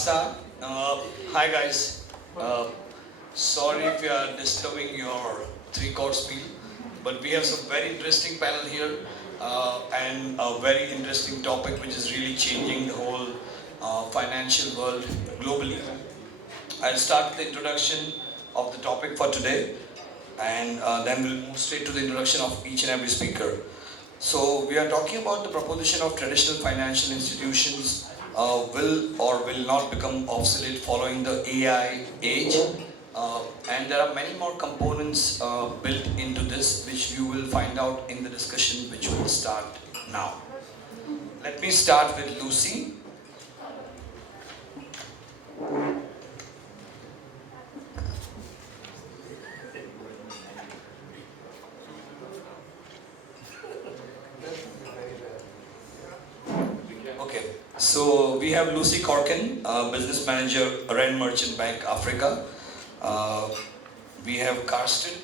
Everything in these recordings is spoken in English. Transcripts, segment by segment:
Start. Hi guys. Uh, Sorry if we are disturbing your three-course meal, but we have some very interesting panel here and a very interesting topic which is really changing the whole financial world globally. I'll start with the introduction of the topic for today, and then we'll move straight to the introduction of each and every speaker. So we are talking about the proposition of traditional financial institutions will or will not become obsolete following the AI age. And there are many more components built into this, which you will find out in the discussion, which will start now. Let me start with Lucy. Okay, so we have Lucy Corkin, business manager, Arun Merchant Bank, Africa. We have Karsten.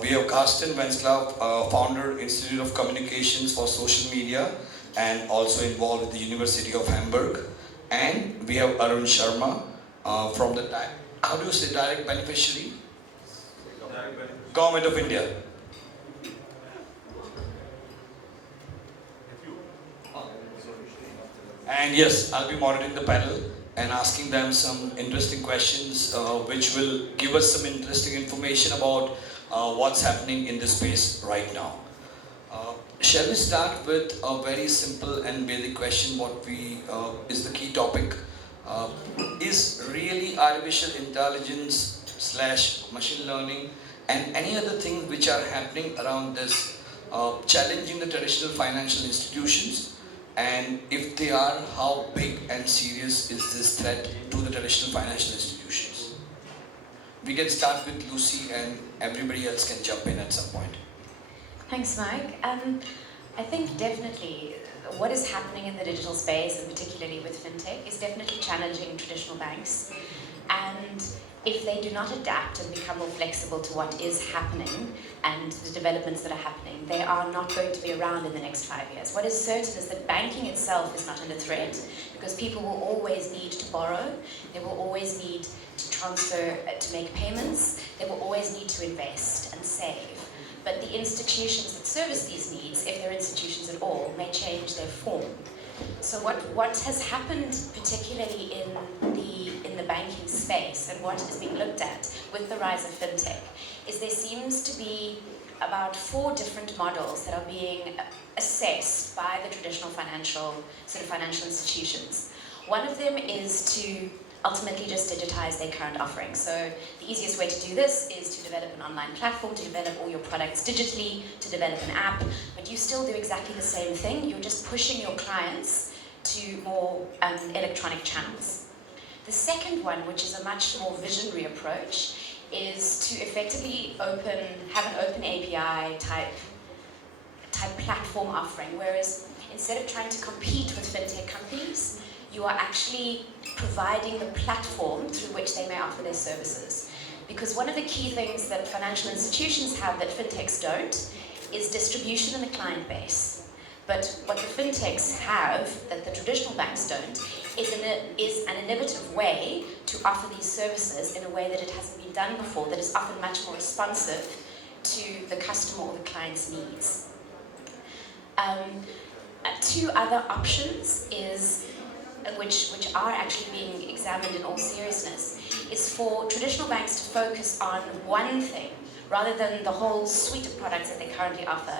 We have Karsten Wenslav, founder, Institute of Communications for Social Media, and also involved with the University of Hamburg. And we have Arun Sharma from the, how do you say, direct beneficiary? Government of India. And yes, I'll be moderating the panel and asking them some interesting questions which will give us some interesting information about what's happening in this space right now. Shall we start with a very simple and basic question, what is the key topic? Is really artificial intelligence / machine learning and any other things which are happening around this challenging the traditional financial institutions? And if they are, how big and serious is this threat to the traditional financial institutions? We can start with Lucy and everybody else can jump in at some point. Thanks, Mike. I think definitely what is happening in the digital space, and particularly with FinTech, is definitely challenging traditional banks. And if they do not adapt and become more flexible to what is happening and the developments that are happening, they are not going to be around in the next 5 years. What is certain is that banking itself is not under threat because people will always need to borrow, they will always need to transfer, to make payments, they will always need to invest and save. But the institutions that service these needs, if they're institutions at all, may change their form. So what has happened, particularly in the banking space, and what is being looked at with the rise of FinTech, is there seems to be about 4 different models that are being assessed by the traditional financial institutions. One of them is to ultimately just digitize their current offerings. So the easiest way to do this is to develop an online platform, to develop all your products digitally, to develop an app, but you still do exactly the same thing. You're just pushing your clients to more electronic channels. The second one, which is a much more visionary approach, is to effectively have an open API type platform offering, whereas instead of trying to compete with FinTech companies, you are actually providing the platform through which they may offer their services. Because one of the key things that financial institutions have that FinTechs don't is distribution in the client base. But what the FinTechs have that the traditional banks don't is an innovative way to offer these services in a way that it hasn't been done before, that is often much more responsive to the customer or the client's needs. 2 other options is which are actually being examined in all seriousness, is for traditional banks to focus on one thing, rather than the whole suite of products that they currently offer,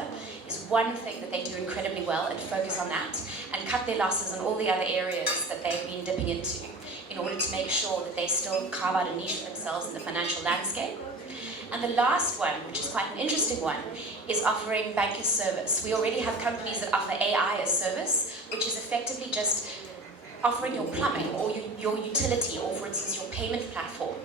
is one thing that they do incredibly well and focus on that, and cut their losses in all the other areas that they've been dipping into, in order to make sure that they still carve out a niche for themselves in the financial landscape. And the last one, which is quite an interesting one, is offering bank as service. We already have companies that offer AI as service, which is effectively just offering your plumbing or your utility, or for instance your payment platform,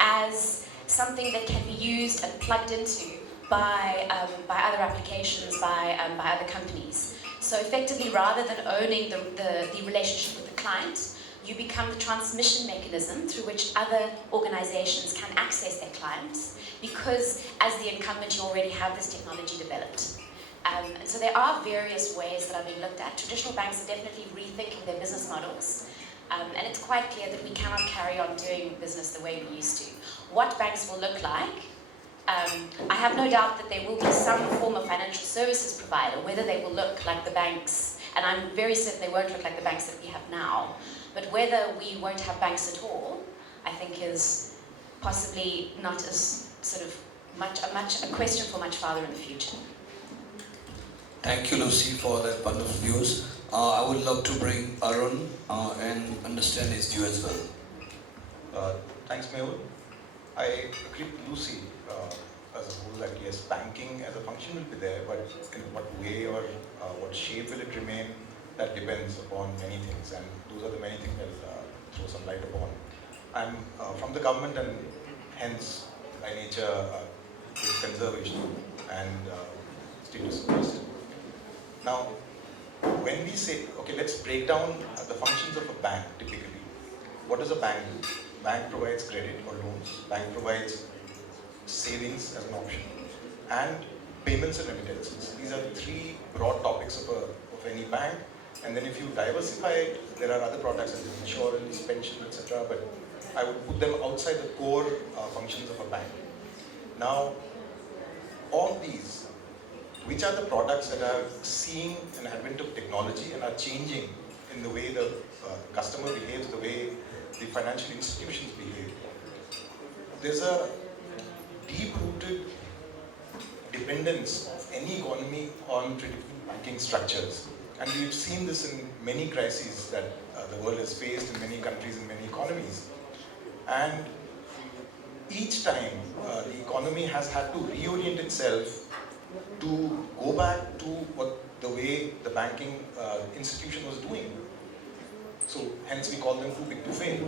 as something that can be used and plugged into by other applications, by other companies. So effectively, rather than owning the relationship with the client, you become the transmission mechanism through which other organizations can access their clients, because as the incumbent you already have this technology developed. And so there are various ways that are being looked at. Traditional banks are definitely rethinking their business models. And it's quite clear that we cannot carry on doing business the way we used to. What banks will look like, I have no doubt that there will be some form of financial services provider, whether they will look like the banks, and I'm very certain they won't look like the banks that we have now, but whether we won't have banks at all, I think is possibly not as sort of a question for much farther in the future. Thank you, Lucy, for that wonderful views. I would love to bring Arun and understand his view as well. Thanks, Mehul. I agree with Lucy as a whole that yes, banking as a function will be there, but in what way or what shape will it remain, that depends upon many things, and those are the many things I'll throw some light upon. I'm from the government, and hence by nature it's conservation and status quo. Now, when we say, okay, let's break down the functions of a bank typically. What does a bank do? Bank provides credit or loans. Bank provides savings as an option, and payments and remittances. These are the three broad topics of any bank. And then if you diversify it, there are other products such as insurance, pension, etc. But I would put them outside the core functions of a bank. Now, all these, which are the products that are seeing an advent of technology and are changing in the way the customer behaves, the way the financial institutions behave. There's a deep-rooted dependence of any economy on traditional banking structures. And we've seen this in many crises that the world has faced in many countries and many economies. And each time the economy has had to reorient itself to go back to what the way the banking institution was doing. So hence we call them too big to fail.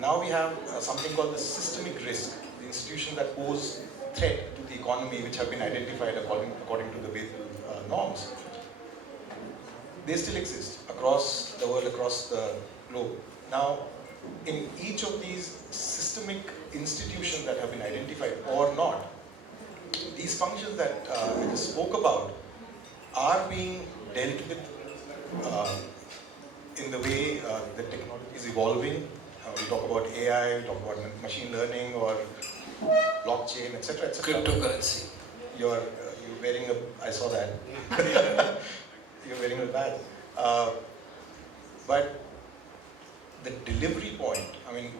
Now we have something called the systemic risk, the institution that pose threat to the economy, which have been identified according to the Basel norms. They still exist across the world, across the globe. Now, in each of these systemic institutions that have been identified or not, these functions that I just spoke about are being dealt with in the way the technology is evolving. We talk about AI, we talk about machine learning or blockchain, etc., etc. Cryptocurrency. You're wearing a, I saw that. You're wearing a badge. But the delivery point, I mean,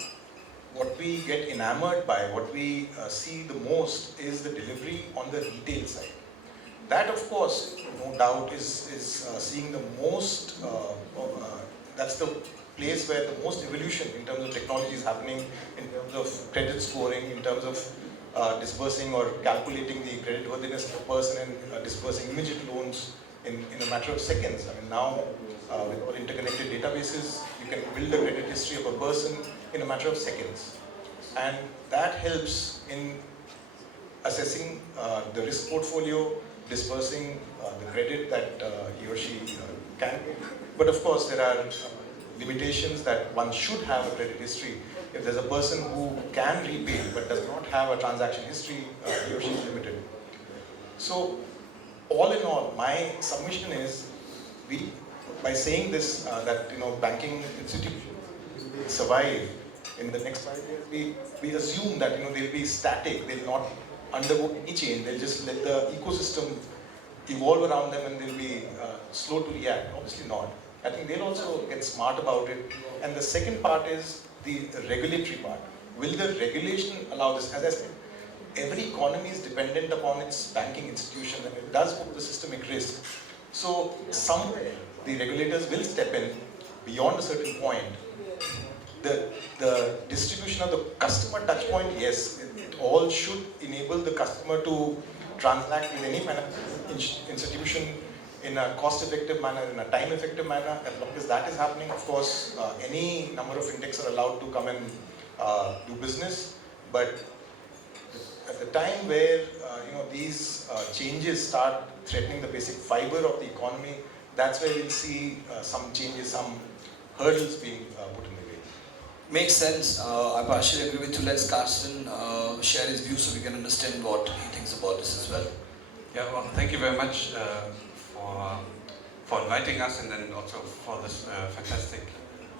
what we get enamored by, what we see the most is the delivery on the retail side. That, of course, no doubt is seeing the most, that's the place where the most evolution in terms of technology is happening, in terms of credit scoring, in terms of disbursing or calculating the credit worthiness of a person and disbursing immediate loans in a matter of seconds. I mean, now with all interconnected databases, you can build a credit history of a person in a matter of seconds. And that helps in assessing the risk portfolio, dispersing the credit that he or she can. But of course, there are limitations that one should have a credit history. If there's a person who can repay but does not have a transaction history, he or she is limited. So, all in all, my submission is, by saying this, that banking institutions will survive in the next 5 years, we assume that they'll be static, they'll not undergo any change, they'll just let the ecosystem evolve around them and they'll be slow to react. Obviously not. I think they'll also get smart about it. And the second part is the regulatory part. Will the regulation allow this? As I said, every economy is dependent upon its banking institution and it does pose a systemic risk. So somewhere the regulators will step in beyond a certain point. The distribution of the customer touch point, yes, it all should enable the customer to transact with any financial institution in a cost-effective manner, in a time-effective manner. As long as that is happening, of course, any number of FinTechs are allowed to come and do business. But at the time where these changes start threatening the basic fiber of the economy, that's where we'll see some changes, some hurdles being put in the way. Makes sense. I partially agree with you. Let's Carsten share his view so we can understand what he thinks about this as well. Yeah, well, thank you very much for inviting us, and then also for this fantastic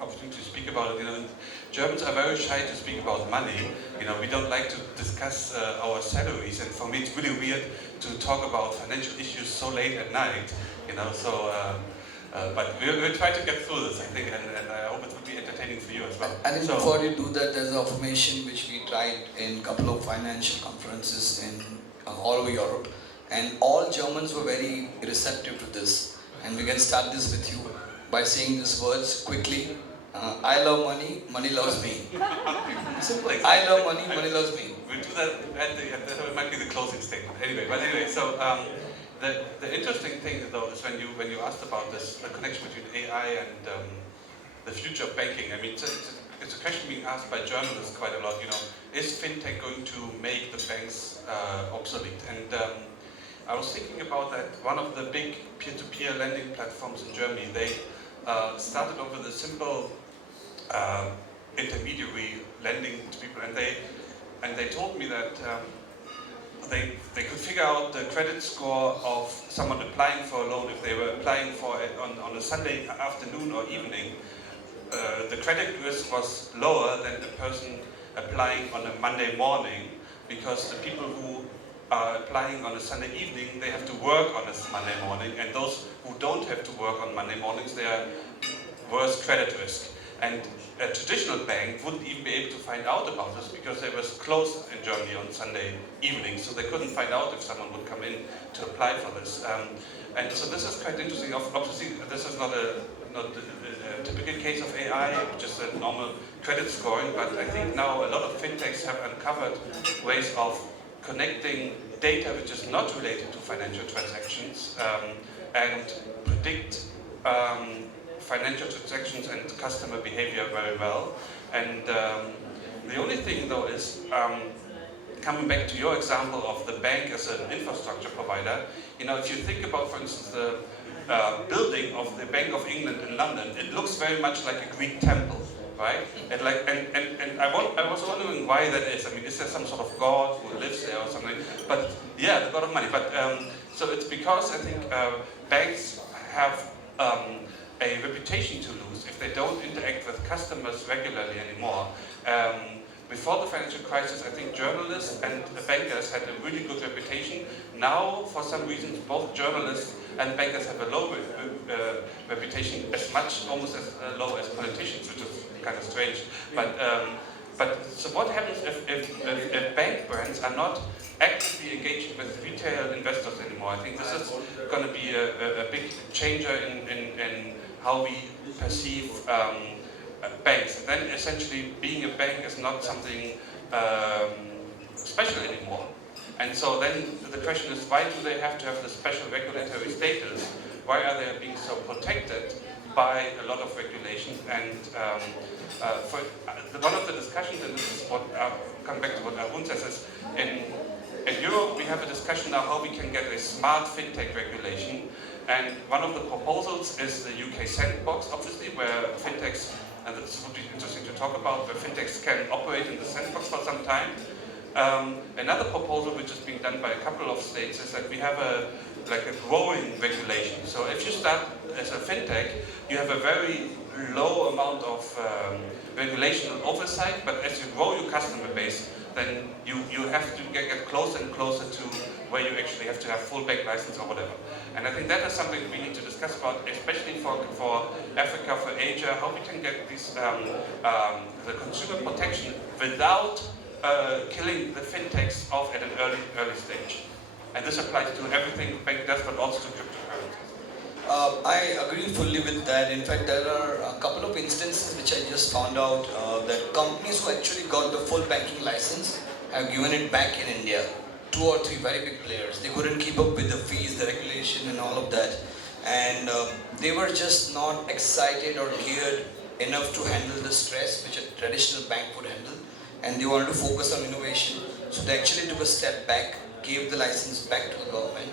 opportunity to speak about it. You know, Germans are very shy to speak about money. You know, we don't like to discuss our salaries, and for me it's really weird to talk about financial issues so late at night. You know, so but we'll try to get through this, I think, and I hope it will be entertaining for you as well. I think So, before you do that, there's an affirmation which we tried in a couple of financial conferences in all over Europe, and all Germans were very receptive to this. And we can start this with you by saying these words quickly. I love money, money loves me. simple. I love money, money loves me. We'll do that that might be the closing statement. Anyway, so the interesting thing though is when you asked about this, the connection between AI and the future of banking. I mean, it's a question being asked by journalists quite a lot. You know, is FinTech going to make the banks obsolete? And I was thinking about that. One of the big peer-to-peer lending platforms in Germany, they started off with a simple intermediary lending to people, and they told me that they could figure out the credit score of someone applying for a loan if they were applying for it on a Sunday afternoon or evening. The credit risk was lower than a person applying on a Monday morning, because the people who are applying on a Sunday evening, they have to work on a Monday morning, and those who don't have to work on Monday mornings, they are worse credit risk. And a traditional bank wouldn't even be able to find out about this because they were closed in Germany on Sunday evening, so they couldn't find out if someone would come in to apply for this. And so this is quite interesting. Obviously, this is not a typical case of AI, just a normal credit scoring, but I think now a lot of fintechs have uncovered ways of connecting data which is not related to financial transactions and predict financial transactions and customer behavior very well. And the only thing though is, coming back to your example of the bank as an infrastructure provider, you know, if you think about, for instance, the building of the Bank of England in London, it looks very much like a Greek temple, right? And I was wondering why that is. I mean, is there some sort of god who lives there or something? But yeah, the god of money. But so it's because I think banks have a reputation to lose if they don't interact with customers regularly anymore. Before the financial crisis, I think journalists and bankers had a really good reputation. Now, for some reasons, both journalists and bankers have a low reputation, almost as low as politicians, which is kind of strange. But so what happens if bank brands are not actively engaging with retail investors anymore? I think this is going to be a big changer in how we perceive banks. And then essentially being a bank is not something special anymore. And so then the question is, why do they have to have this special regulatory status? Why are they being so protected by a lot of regulations? And one of the discussions, and this is what, come back to what Arun says, is in Europe we have a discussion now how we can get a smart fintech regulation. And one of the proposals is the UK sandbox, obviously, where fintechs, and this would be interesting to talk about, where fintechs can operate in the sandbox for some time. Another proposal which is being done by a couple of states is that we have a growing regulation. So if you start as a fintech, you have a very low amount of regulation and oversight, but as you grow your customer base, then you have to get closer and closer to where you actually have to have full bank license or whatever. And I think that is something we need to discuss about, especially for Africa, for Asia, how we can get this, the consumer protection without killing the fintechs off at an early stage. And this applies to everything bank does, but also to cryptocurrencies. I agree fully with that. In fact, there are a couple of instances which I just found out that companies who actually got the full banking license have given it back in India. 2 or 3 very big players. They couldn't keep up with the fees, the regulation and all of that. And they were just not excited or geared enough to handle the stress which a traditional bank would handle. And they wanted to focus on innovation. So they actually took a step back, gave the license back to the government,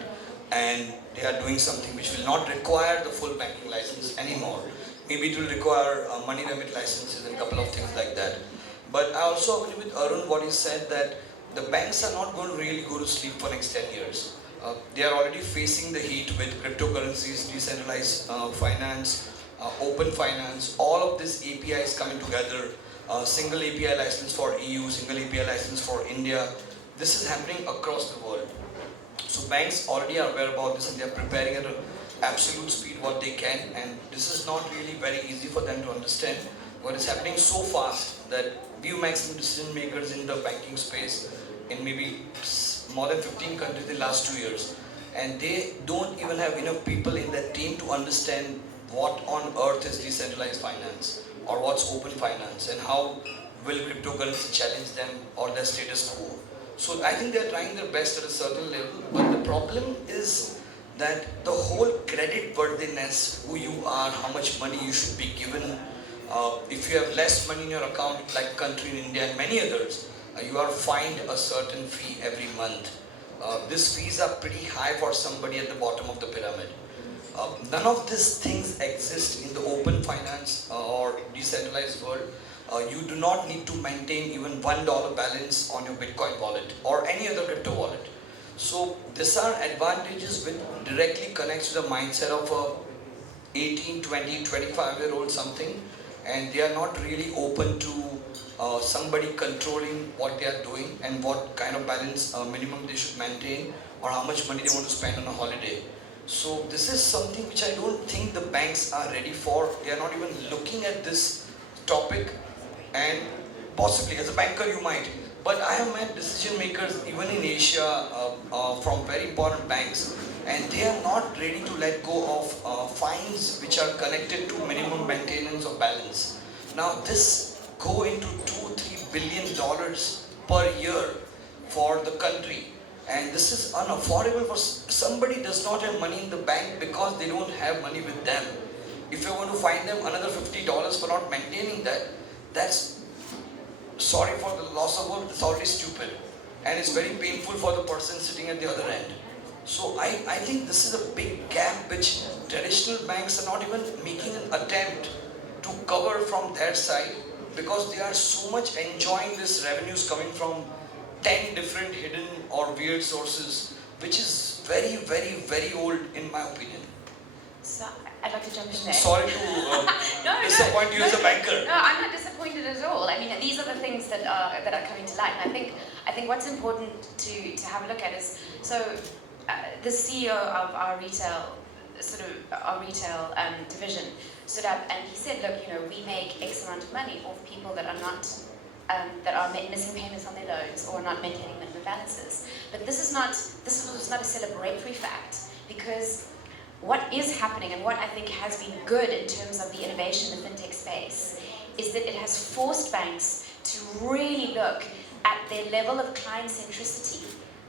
and they are doing something which will not require the full banking license anymore. Maybe it will require money remit licenses and a couple of things like that. But I also agree with Arun what he said, that the banks are not going to really go to sleep for next 10 years. they are already facing the heat with cryptocurrencies, decentralized finance, open finance, all of these APIs coming together, single API license for EU, single API license for India. This is happening across the world. So banks already are aware about this and they are preparing at an absolute speed what they can, and this is not really very easy for them to understand what is happening so fast that we maximum decision makers in the banking space in maybe more than 15 countries in the last 2 years, and they don't even have enough people in that team to understand what on earth is decentralized finance or what's open finance and how will cryptocurrency challenge them or their status quo. So I think they're trying their best at a certain level, but the problem is that the whole credit worthiness, who you are, how much money you should be given, if you have less money in your account, like country in India and many others, you are fined a certain fee every month. These fees are pretty high for somebody at the bottom of the pyramid. None of these things exist in the open finance or decentralized world. You do not need to maintain even $1 balance on your Bitcoin wallet or any other crypto wallet. So these are advantages which directly connects to the mindset of a 18, 20, 25-year-old something, and they are not really open to somebody controlling what they are doing and what kind of balance minimum they should maintain or how much money they want to spend on a holiday. So this is something which I don't think the banks are ready for. They are not even looking at this topic, and possibly as a banker you might. But I have met decision makers even in Asia from very important banks, and they are not ready to let go of fines which are connected to minimum maintenance of balance. Now this go into $2-3 billion per year for the country, and this is unaffordable for somebody does not have money in the bank because they don't have money with them. If you want to fine them another $50 for not maintaining that, that's, sorry for the loss of word, it's already stupid, and it's very painful for the person sitting at the other end. So I think this is a big gap which traditional banks are not even making an attempt to cover from their side, because they are so much enjoying this revenues coming from 10 different hidden or weird sources, which is very, very, very old in my opinion. So I'd like to jump in there. Sorry to disappoint you as a banker. No, I'm not disappointed at all. I mean, these are the things that are coming to light. And I think what's important to have a look at is, so the CEO of our retail division stood up and he said, look, we make X amount of money off people that are not missing payments on their loans or not maintaining minimum balances. But this is not a celebratory fact, because what is happening and what I think has been good in terms of the innovation in the fintech space is that it has forced banks to really look at their level of client centricity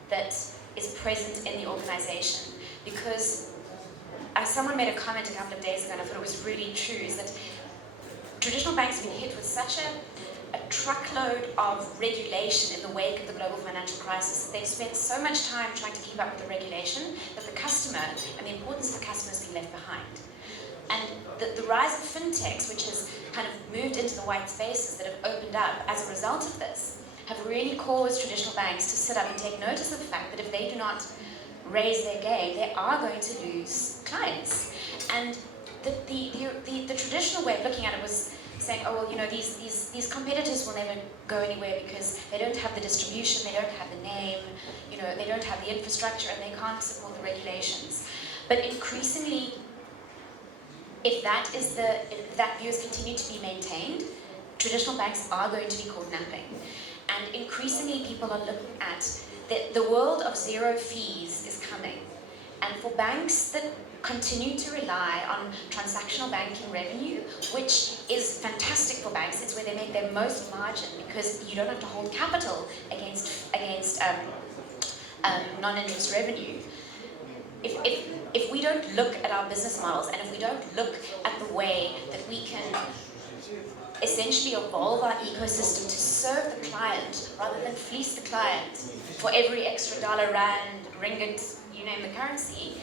that is present in the organization. Because as someone made a comment a couple of days ago, and I thought it was really true, is that traditional banks have been hit with such a truckload of regulation in the wake of the global financial crisis. They've spent so much time trying to keep up with the regulation that the customer and the importance of the customer has been left behind. And the rise of fintechs, which has kind of moved into the white spaces that have opened up as a result of this, have really caused traditional banks to sit up and take notice of the fact that if they do not raise their game, they are going to lose clients. And the traditional way of looking at it was saying, oh well, these competitors will never go anywhere because they don't have the distribution, they don't have the name, they don't have the infrastructure, and they can't support the regulations. But increasingly, if that view is continued to be maintained, traditional banks are going to be caught napping. And increasingly, people are looking at the world of zero fees is coming. And for banks that continue to rely on transactional banking revenue, which is fantastic for banks, it's where they make their most margin because you don't have to hold capital against non-interest revenue. If we don't look at our business models, and if we don't look at the way that we can essentially evolve our ecosystem to serve the client rather than fleece the client for every extra dollar, rand, ringgit, you name the currency,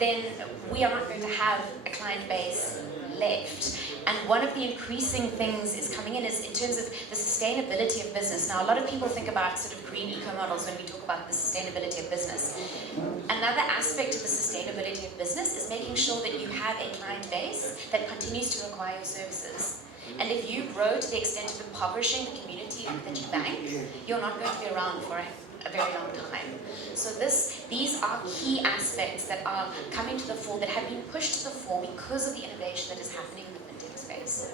then we are not going to have a client base left. And one of the increasing things is coming in is in terms of the sustainability of business. Now, a lot of people think about sort of green eco models when we talk about the sustainability of business. Another aspect of the sustainability of business is making sure that you have a client base that continues to require your services. And if you grow to the extent of impoverishing the community that you bank, you're not going to be around for a very long time. So these are key aspects that are coming to the fore, that have been pushed to the fore because of the innovation that is happening in the fintech space.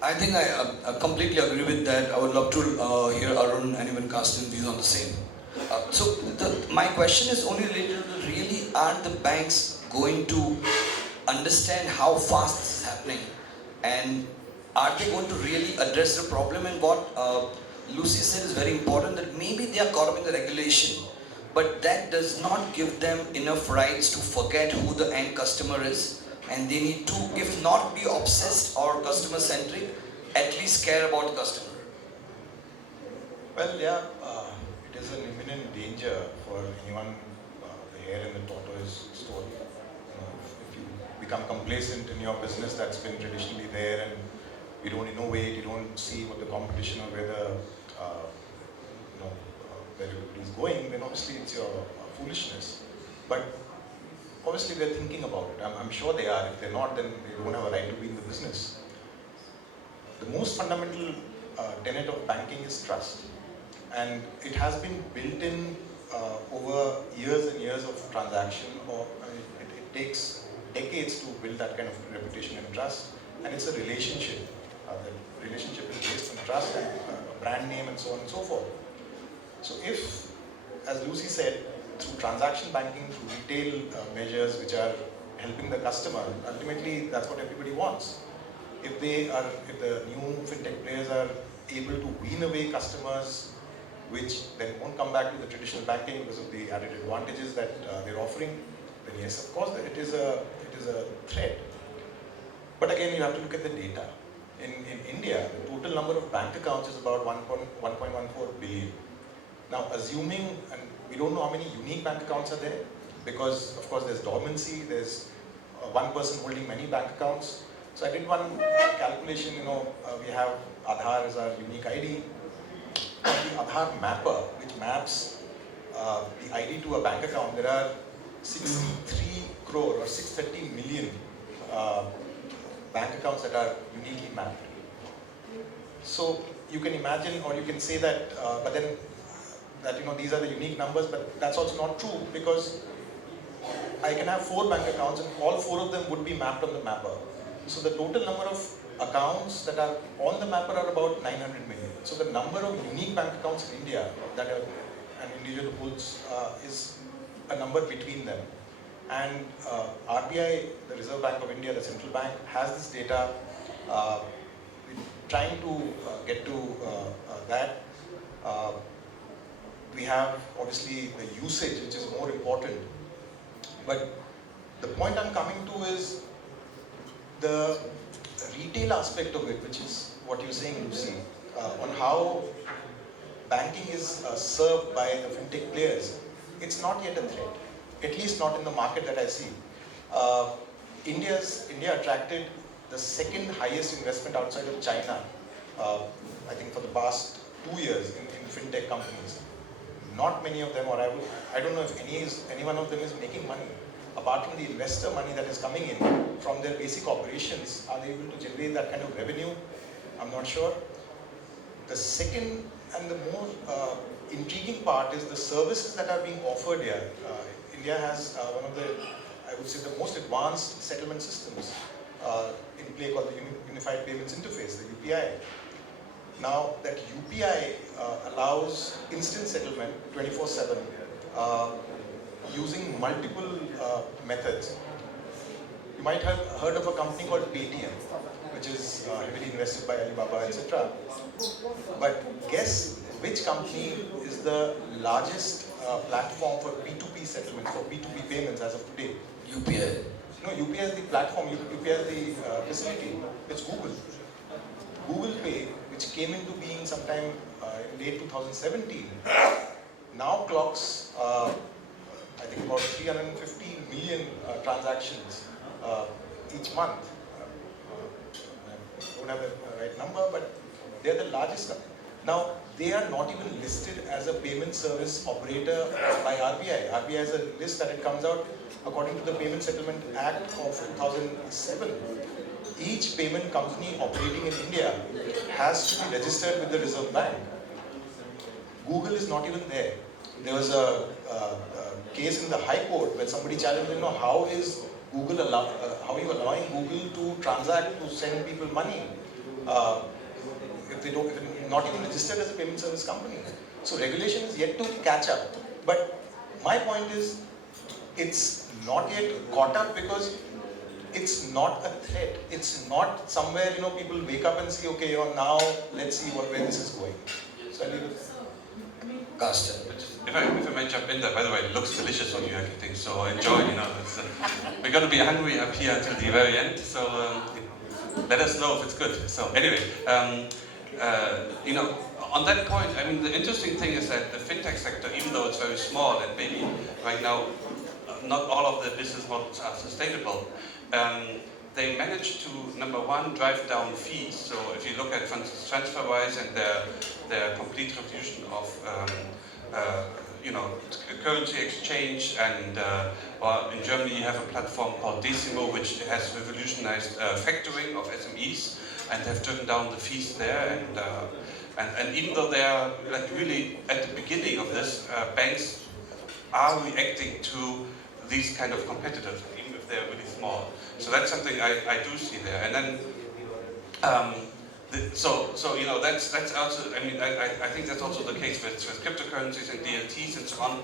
I think I completely agree with that. I would love to hear Arun and even Carsten's views on the same. My question is only related to, really, aren't the banks going to understand how fast this is happening? And are they going to really address the problem? And what Lucy said is very important, that maybe they are caught up in the regulation, but that does not give them enough rights to forget who the end customer is, and they need to, if not be obsessed or customer centric, at least care about the customer. Well, yeah, it is an imminent danger for anyone, the hare and the tortoise story. If you become complacent in your business that's been traditionally there, and you don't innovate, you don't see what the competition or where the where everybody is going, then obviously it's your foolishness. But obviously they're thinking about it. I'm sure they are. If they're not, then they don't have a right to be in the business. The most fundamental tenet of banking is trust, and it has been built in over years and years of transaction. It takes decades to build that kind of reputation and trust, and it's a relationship. The relationship is based on trust and brand name and so on and so forth. So if, as Lucy said, through transaction banking, through retail measures which are helping the customer, ultimately that's what everybody wants. If the new fintech players are able to wean away customers, which then won't come back to the traditional banking because of the added advantages that they're offering, then yes, of course, it is a threat. But again, you have to look at the data. In India, the total number of bank accounts is about 1.14 billion. Now, assuming, and we don't know how many unique bank accounts are there, because of course there's dormancy, there's one person holding many bank accounts. So I did one calculation, we have Aadhaar as our unique ID. On the Aadhaar mapper, which maps the ID to a bank account, there are 63 crore or 630 million bank accounts that are uniquely mapped. So you can imagine, or you can say that, but then that these are the unique numbers, but that's also not true, because I can have 4 bank accounts and all 4 of them would be mapped on the mapper. So the total number of accounts that are on the mapper are about 900 million. So the number of unique bank accounts in India that an individual holds is a number between them. And RBI, the Reserve Bank of India, the central bank, has this data. We're trying to get to that. We have obviously the usage, which is more important. But the point I'm coming to is the retail aspect of it, which is what you're saying, Lucy, on how banking is served by the fintech players. It's not yet a threat, at least not in the market that I see. India attracted the second highest investment outside of China, I think for the past 2 years in fintech companies. Not many of them, or I don't know if any one of them is making money. Apart from the investor money that is coming in from their basic operations, are they able to generate that kind of revenue? I'm not sure. The second and the more intriguing part is the services that are being offered here. India has one of the, I would say, the most advanced settlement systems in play, called the Unified Payments Interface, the UPI. Now, that UPI allows instant settlement 24/7 using multiple methods. You might have heard of a company called Paytm, which is heavily invested by Alibaba, etc. But guess which company is the largest platform for P2P settlements, for P2P payments as of today? UPI. No, UPI is the platform, UPI is the facility. It's Google. Google Pay, which came into being sometime in late 2017, now clocks I think about 350 million transactions each month, have a right number, but they are the largest company. Now, they are not even listed as a payment service operator by RBI. RBI has a list that it comes out according to the Payment Settlement Act of 2007. Each payment company operating in India has to be registered with the Reserve Bank. Google is not even there. There was a case in the High Court where somebody challenged, how is Google how are you allowing Google to transact, to send people money if they're not even registered as a payment service company? So regulation is yet to catch up. But my point is, it's not yet caught up because it's not a threat. It's not somewhere people wake up and say, okay, now let's see where this is going. So I leave it. Gautam. If I may jump in there, by the way, it looks delicious on you, I think, so enjoy, we're going to be hungry up here until the very end, so let us know if it's good. So anyway, on that point, the interesting thing is that the fintech sector, even though it's very small and maybe right now not all of the business models are sustainable, they managed to, number one, drive down fees. So if you look at TransferWise and their complete revolution of currency exchange, and in Germany you have a platform called Decimo, which has revolutionized factoring of SMEs and have driven down the fees there. And even though they are really at the beginning of this, banks are reacting to these kind of competitors, even if they're really small. So that's something I do see there. And then, that's also. I think that's also the case with cryptocurrencies and DLTs and so on.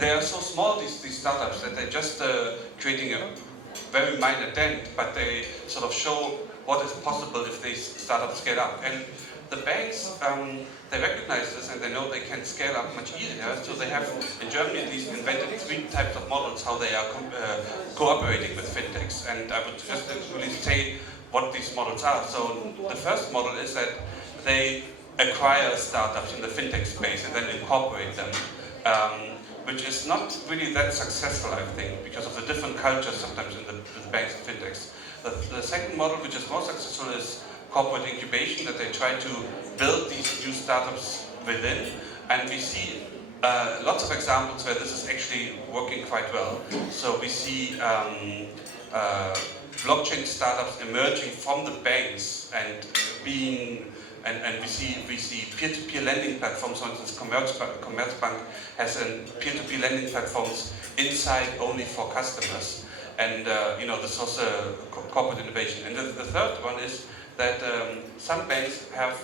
They are so small, these startups, that they're just creating a very minor dent, but they sort of show what is possible if they start up scale up. And the banks, they recognize this and they know they can scale up much easier. So they have, in Germany at least, invented 3 types of models how they are cooperating with fintechs. And I would just really say what these models are. So the first model is that they acquire startups in the fintech space and then incorporate them, which is not really that successful, I think, because of the different cultures sometimes in the banks and fintechs. The second model, which is more successful, is corporate incubation, that they try to build these new startups within, and we see lots of examples where this is actually working quite well. So we see blockchain startups emerging from the banks and being, and we see peer-to-peer lending platforms. For instance, Commerzbank has peer-to-peer lending platforms inside only for customers, and this was a corporate innovation. And the third one is that some banks have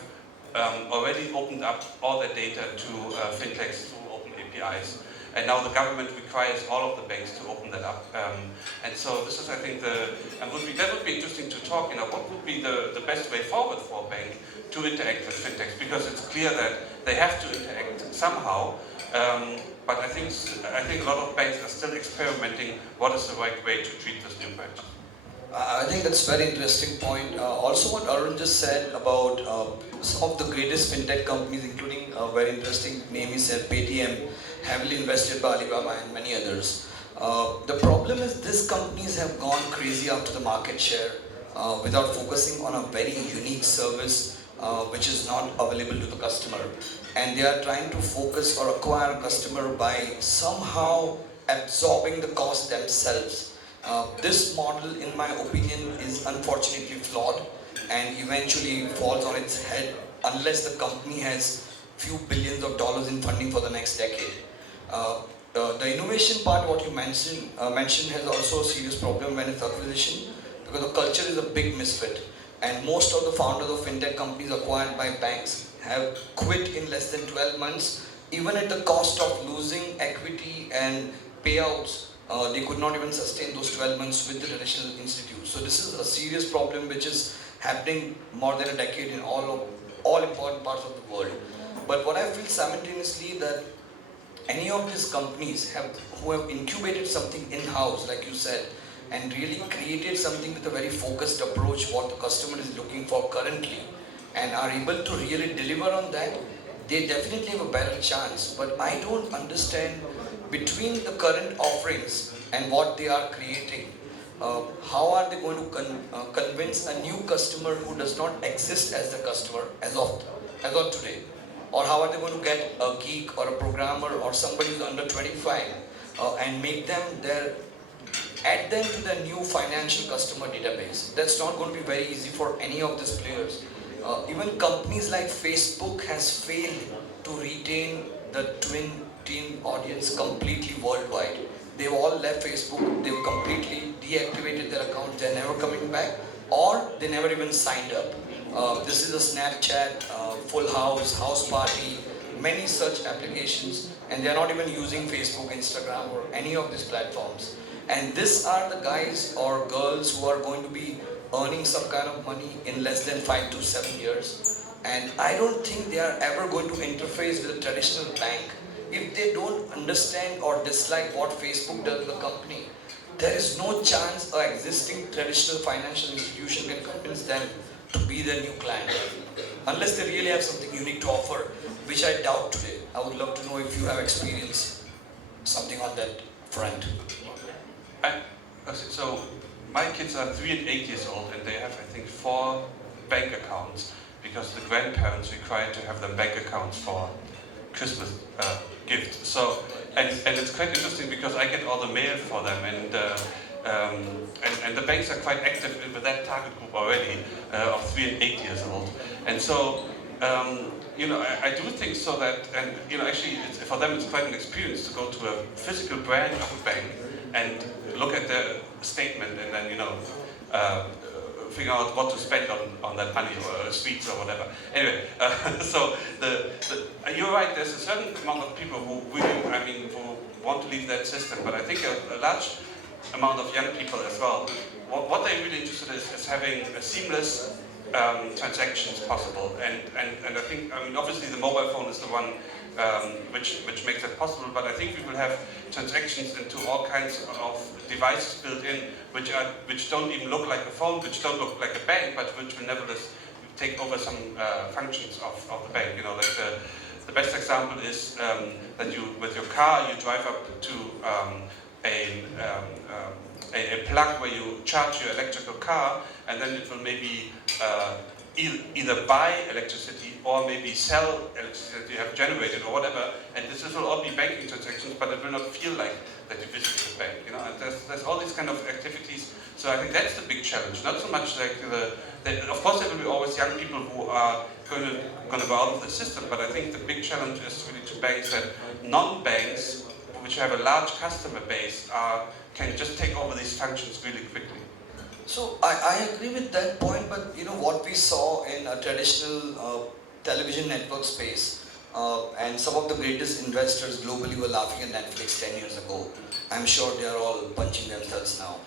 already opened up all their data to fintechs through open APIs. And now the government requires all of the banks to open that up. And so this is, I think, that would be interesting to talk, what would be the best way forward for a bank to interact with fintechs, because it's clear that they have to interact somehow. But I think a lot of banks are still experimenting what is the right way to treat this new branch. I think that's a very interesting point. Also what Arun just said about some of the greatest fintech companies, including a very interesting name he said, Paytm, heavily invested by Alibaba and many others. The problem is these companies have gone crazy after the market share without focusing on a very unique service which is not available to the customer. And they are trying to focus or acquire a customer by somehow absorbing the cost themselves. This model, in my opinion, is unfortunately flawed and eventually falls on its head unless the company has few billions of dollars in funding for the next decade. The innovation part, what you mentioned has also a serious problem when it's acquisition, because the culture is a big misfit, and most of the founders of fintech companies acquired by banks have quit in less than 12 months, even at the cost of losing equity and payouts. They could not even sustain those 12 months with the traditional institute. So this is a serious problem which is happening more than a decade in all important parts of the world. But what I feel simultaneously, that any of these companies who have incubated something in-house, like you said, and really created something with a very focused approach, what the customer is looking for currently, and are able to really deliver on that, they definitely have a better chance. But I don't understand between the current offerings and what they are creating, how are they going to convince a new customer who does not exist as the customer as of today? Or how are they going to get a geek or a programmer or somebody who's under 25 and make them add them to the new financial customer database? That's not going to be very easy for any of these players. Even companies like Facebook has failed to retain the twin teen audience completely worldwide. They've all left Facebook, they've completely deactivated their account, they're never coming back, or they never even signed up. This is a Snapchat, Full House, House Party, many such applications, and they're not even using Facebook, Instagram, or any of these platforms. And these are the guys or girls who are going to be earning some kind of money in less than 5 to 7 years. And I don't think they are ever going to interface with a traditional bank. If they don't understand or dislike what Facebook does to the company, there is no chance an existing traditional financial institution can convince them to be their new client. Unless they really have something unique to offer, which I doubt today. I would love to know if you have experienced something on that front. So my kids are 3 and 8 years old, and they have, I think, 4 bank accounts because the grandparents required to have them bank accounts for Christmas gift. So, and it's quite interesting because I get all the mail for them, and the banks are quite active with that target group already of 3 and 8 years old. And so, I do think so that, and actually, for them it's quite an experience to go to a physical branch of a bank and look at their statement and then figure out what to spend on that money or sweets or whatever. Anyway, so you're right. There's a certain amount of people who really, who want to leave that system. But I think a large amount of young people as well. What they're really interested in is having a seamless transactions possible. And I think, obviously the mobile phone is the one which makes that possible, but I think we will have transactions into all kinds of devices built in, which don't even look like a phone, which don't look like a bank, but which will nevertheless take over some functions of the bank. Like the best example is that you, with your car, you drive up to a plug where you charge your electrical car, and then it will maybe either buy electricity or maybe sell electricity that you have generated or whatever, and this will all be banking transactions, but it will not feel like that you visit the bank, and there's all these kind of activities. So I think that's the big challenge, not so much like of course there will be always young people who are going to go out of the system, but I think the big challenge is really to banks that non-banks, which have a large customer base, can just take over these functions really quickly. So I agree with that point, but what we saw in a traditional television network space, and some of the greatest investors globally were laughing at Netflix 10 years ago. I'm sure they are all punching themselves now.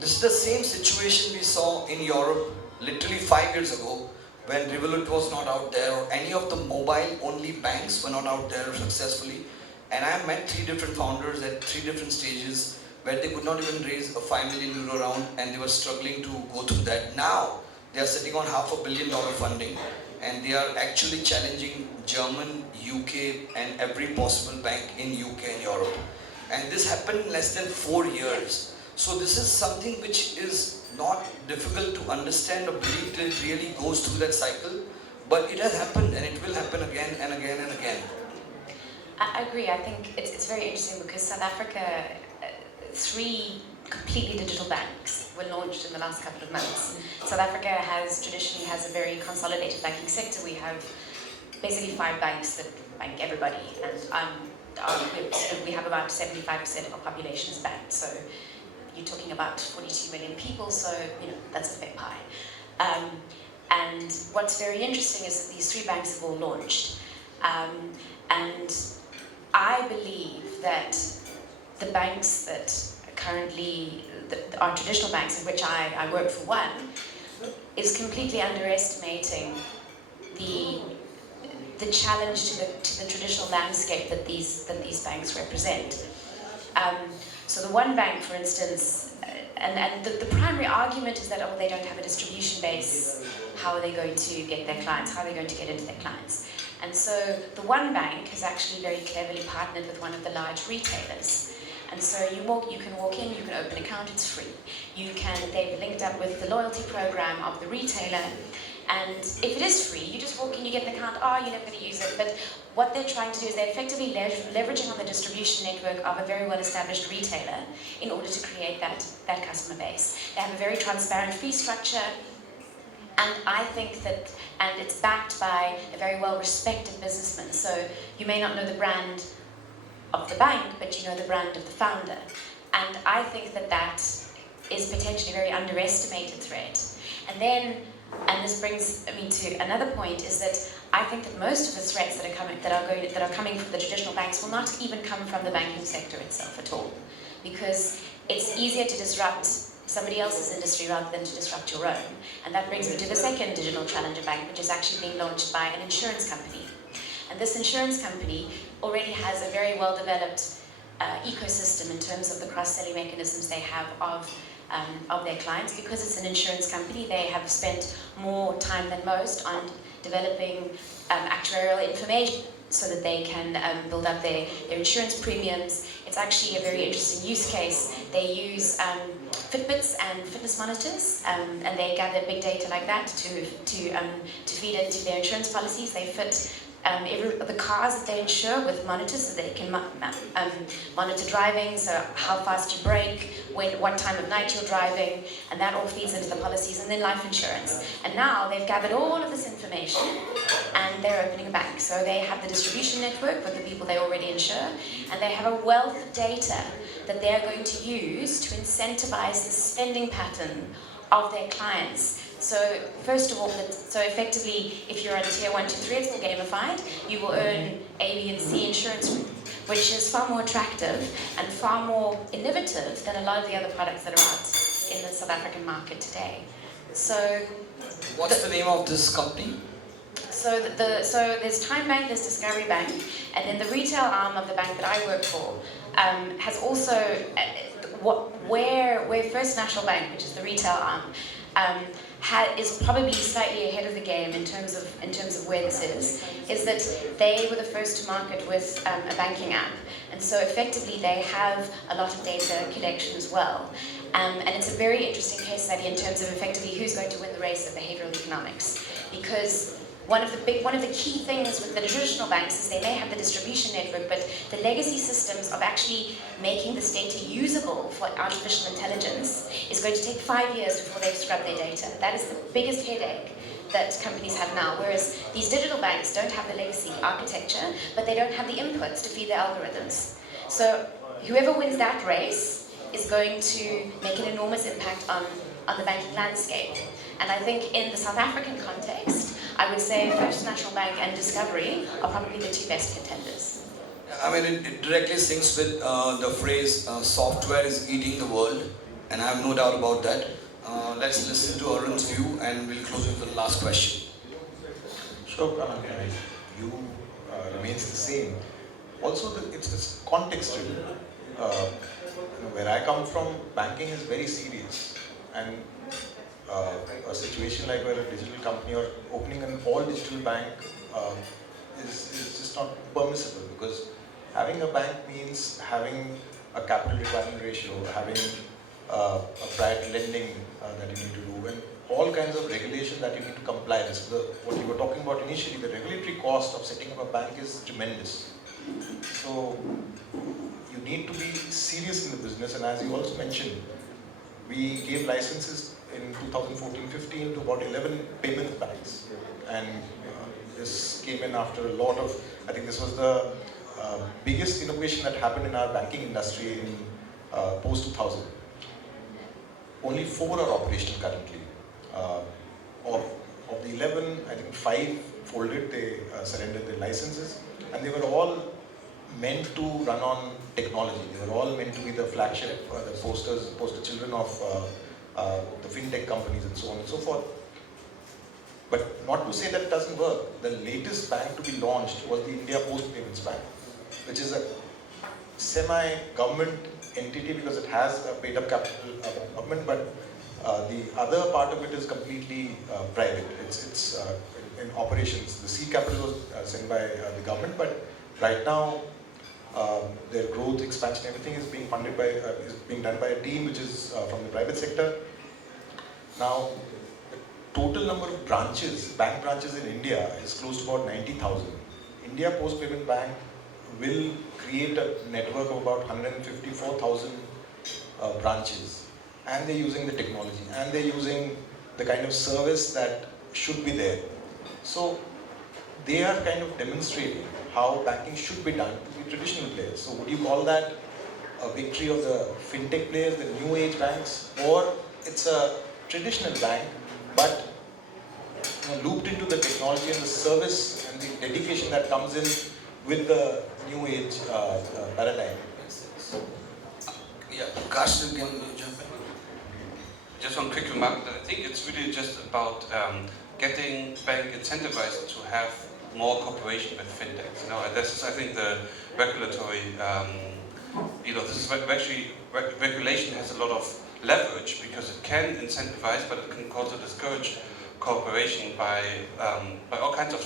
This is the same situation we saw in Europe literally 5 years ago when Revolut was not out there, or any of the mobile-only banks were not out there successfully. And I met 3 different founders at 3 different stages where they could not even raise a €5 million round, and they were struggling to go through that. Now, they are sitting on $500 million funding, and they are actually challenging German, UK, and every possible bank in UK and Europe. And this happened in less than 4 years. So this is something which is not difficult to understand or believe till it really goes through that cycle, but it has happened, and it will happen again and again and again. I agree. I think it's very interesting because South Africa, 3 completely digital banks were launched in the last couple of months. South Africa traditionally has a very consolidated banking sector. We have basically 5 banks that bank everybody, and we have about 75% of our population is banked. So you're talking about 42 million people, so that's a big pie. And what's very interesting is that these 3 banks have all launched, and I believe that the banks that currently are traditional banks, in which I work for one, is completely underestimating the challenge to the traditional landscape that these banks represent. So the one bank, for instance, and the primary argument is that they don't have a distribution base. How are they going to get their clients? How are they going to get into their clients? And so the one bank has actually very cleverly partnered with one of the large retailers. And so you can walk in, you can open an account, it's free. They've linked up with the loyalty program of the retailer, and if it is free, you just walk in, you get an account, you're never going to use it. But what they're trying to do is they're effectively leveraging on the distribution network of a very well-established retailer in order to create that customer base. They have a very transparent fee structure, and I think that, and it's backed by a very well-respected businessman. So you may not know the brand of the bank, but you know the brand of the founder. And I think that is potentially a very underestimated threat. And this brings me to another point, is that I think that most of the threats that are coming from the traditional banks will not even come from the banking sector itself at all, because it's easier to disrupt somebody else's industry rather than to disrupt your own. And that brings me to the second digital challenger bank, which is actually being launched by an insurance company. And this insurance company already has a very well-developed ecosystem in terms of the cross-selling mechanisms they have of their clients. Because it's an insurance company, they have spent more time than most on developing actuarial information so that they can build up their insurance premiums. It's actually a very interesting use case. They use Fitbits and fitness monitors, and they gather big data like that to feed into their insurance policies. They fit the cars that they insure with monitors, so they can monitor driving, so how fast you brake, what time of night you're driving, and that all feeds into the policies, and then life insurance. And now they've gathered all of this information, and they're opening a bank. So they have the distribution network with the people they already insure, and they have a wealth of data that they're going to use to incentivize the spending pattern of their clients. So first of all, so effectively, if you're on tier 1 to 3, it's all gamified. You will earn A, B, and C insurance, which is far more attractive and far more innovative than a lot of the other products that are out in the South African market today. So, what's the name of this company? So there's Time Bank, there's Discovery Bank, and then the retail arm of the bank that I work for has also where First National Bank, which is the retail arm, is probably slightly ahead of the game in terms of where this is that they were the first to market with a banking app, and so effectively they have a lot of data collection as well, and it's a very interesting case study in terms of effectively who's going to win the race of behavioral economics, because one of the key things with the traditional banks is they may have the distribution network, but the legacy systems of actually making this data usable for artificial intelligence is going to take 5 years before they've scrubbed their data. That is the biggest headache that companies have now, whereas these digital banks don't have the legacy architecture, but they don't have the inputs to feed their algorithms. So whoever wins that race is going to make an enormous impact on the banking landscape. And I think in the South African context, I would say First National Bank and Discovery are probably the two best contenders. I mean, it directly syncs with the phrase, software is eating the world, and I have no doubt about that. Let's listen to Arun's view, and we'll close with the last question. Sure, view remains the same. Also, it's context-driven. Where I come from, banking is very serious, and a situation like where a digital company or opening an all-digital bank is just not permissible, because having a bank means having a capital requirement ratio, having a prior lending that you need to do, and all kinds of regulation that you need to comply with. What you were talking about initially, the regulatory cost of setting up a bank is tremendous. So you need to be serious in the business, and as you also mentioned, we gave licenses in 2014-15 to about 11 payment banks, and this came in after a lot of, I think this was the biggest innovation that happened in our banking industry in post-2000. Only 4 are operational currently. Of the 11, I think 5 folded, they surrendered their licenses, and they were all meant to run on technology. They were all meant to be the flagship, the poster children of the FinTech companies and so on and so forth. But not to say that it doesn't work. The latest bank to be launched was the India Post Payments Bank, which is a semi-government entity because it has a paid-up capital government, but the other part of it is completely private. It's in operations. The seed capital was sent by the government, but right now their growth, expansion, everything is being funded by, is being done by a team which is from the private sector. Now, the total number of branches, bank branches in India is close to about 90,000. India Post Payment Bank will create a network of about 154,000 branches, and they're using the technology, and they're using the kind of service that should be there. So they are kind of demonstrating how banking should be done to the traditional players. So would you call that a victory of the FinTech players, the new age banks, or it's a traditional bank but looped into the technology and the service and the dedication that comes in with the new age paradigm? Yeah, Kash, you can jump in. Just one quick remark, that I think it's really just about getting bank incentivized to have more cooperation with fintechs. And this is, I think, the regulatory. This is actually regulation has a lot of leverage because it can incentivize, but it can also discourage cooperation by all kinds of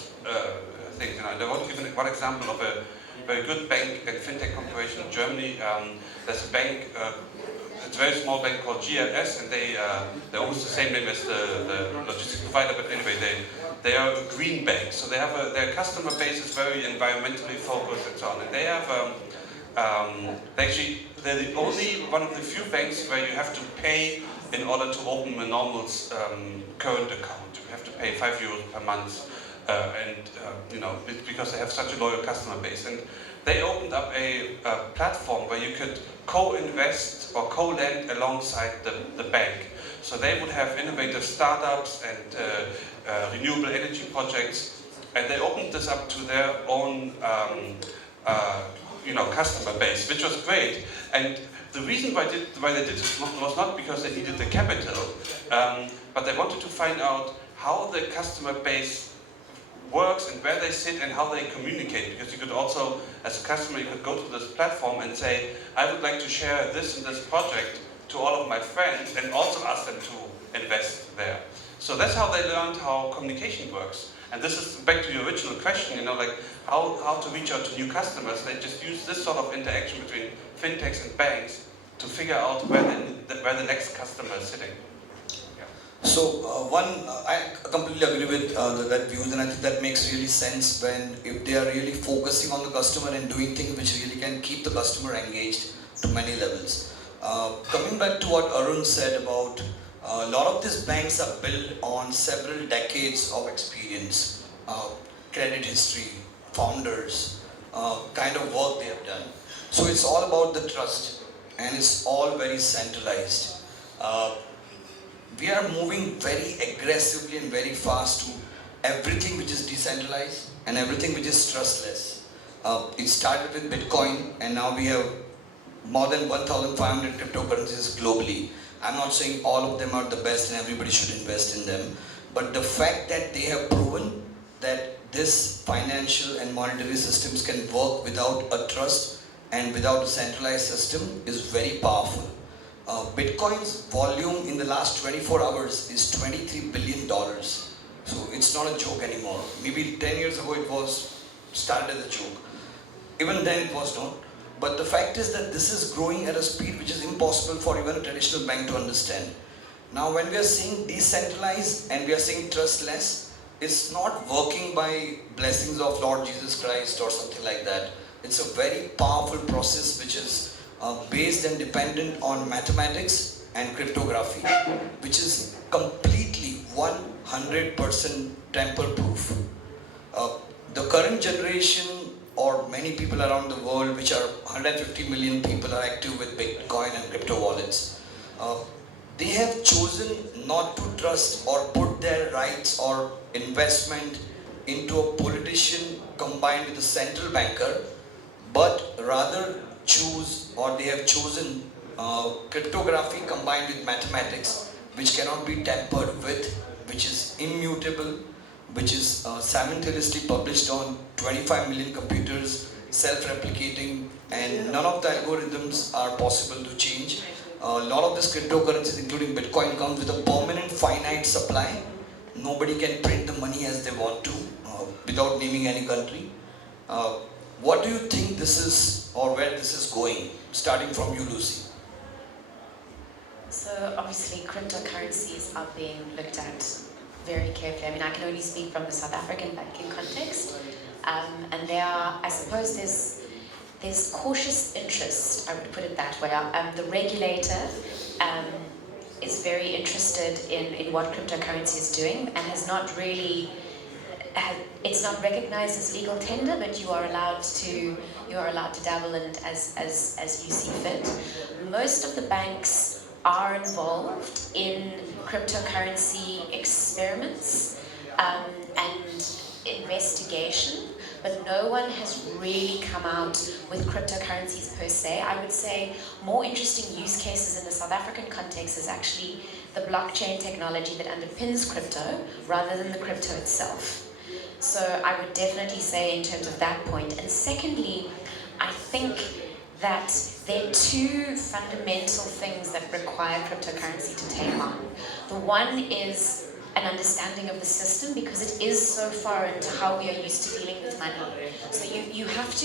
things. I want to give one example of a very good bank and fintech cooperation in Germany. There's a bank. It's a very small bank called GLS, and they're almost the same name as the logistics provider, but anyway, they are a green bank. So their customer base is very environmentally focused and so on. And they have they're the only one of the few banks where you have to pay in order to open a normal current account. You have to pay €5 per month, because they have such a loyal customer base. And they opened up a platform where you could co-invest or co-lend alongside the bank. So they would have innovative startups and renewable energy projects, and they opened this up to their own customer base, which was great. And the reason why they did this was not because they needed the capital, but they wanted to find out how the customer base works and where they sit and how they communicate, because you could also, as a customer, you could go to this platform and say, I would like to share this and this project to all of my friends and also ask them to invest there. So that's how they learned how communication works. And this is back to your original question, like how to reach out to new customers. They just use this sort of interaction between fintechs and banks to figure out where the next customer is sitting. So I completely agree with that view, and I think that makes really sense if they are really focusing on the customer and doing things which really can keep the customer engaged to many levels. Coming back to what Arun said about a lot of these banks are built on several decades of experience, credit history, founders, kind of work they have done. So it's all about the trust, and it's all very centralized. We are moving very aggressively and very fast to everything which is decentralized and everything which is trustless. It started with Bitcoin, and now we have more than 1,500 cryptocurrencies globally. I'm not saying all of them are the best and everybody should invest in them, but the fact that they have proven that this financial and monetary systems can work without a trust and without a centralized system is very powerful. Bitcoin's volume in the last 24 hours is $23 billion. So it's not a joke anymore. Maybe 10 years ago it was started as a joke. Even then it was not. But the fact is that this is growing at a speed which is impossible for even a traditional bank to understand. Now when we are saying decentralized and we are saying trustless, it's not working by blessings of Lord Jesus Christ or something like that. It's a very powerful process which is based and dependent on mathematics and cryptography, which is completely 100% tamper-proof. The current generation, or many people around the world, which are 150 million people are active with Bitcoin and crypto wallets. They have chosen not to trust or put their rights or investment into a politician combined with a central banker, but rather they have chosen cryptography combined with mathematics, which cannot be tampered with, which is immutable, which is simultaneously published on 25 million computers, self-replicating, and none of the algorithms are possible to change. A lot of these cryptocurrencies, including Bitcoin, comes with a permanent finite supply. Nobody can print the money as they want to, without naming any country. What do you think this is, or where this is going? Starting from you, Lucy. So obviously cryptocurrencies are being looked at very carefully. I mean, I can only speak from the South African banking context. And there are, I suppose there's cautious interest, I would put it that way. The regulator is very interested in what cryptocurrency is doing and has not really, it's not recognized as legal tender, but you are allowed to dabble in it as you see fit. Most of the banks are involved in cryptocurrency experiments and investigation, but no one has really come out with cryptocurrencies per se. I would say more interesting use cases in the South African context is actually the blockchain technology that underpins crypto rather than the crypto itself. So I would definitely say in terms of that point. And secondly, I think that there are two fundamental things that require cryptocurrency to take on. The one is an understanding of the system, because it is so far into how we are used to dealing with money. So you have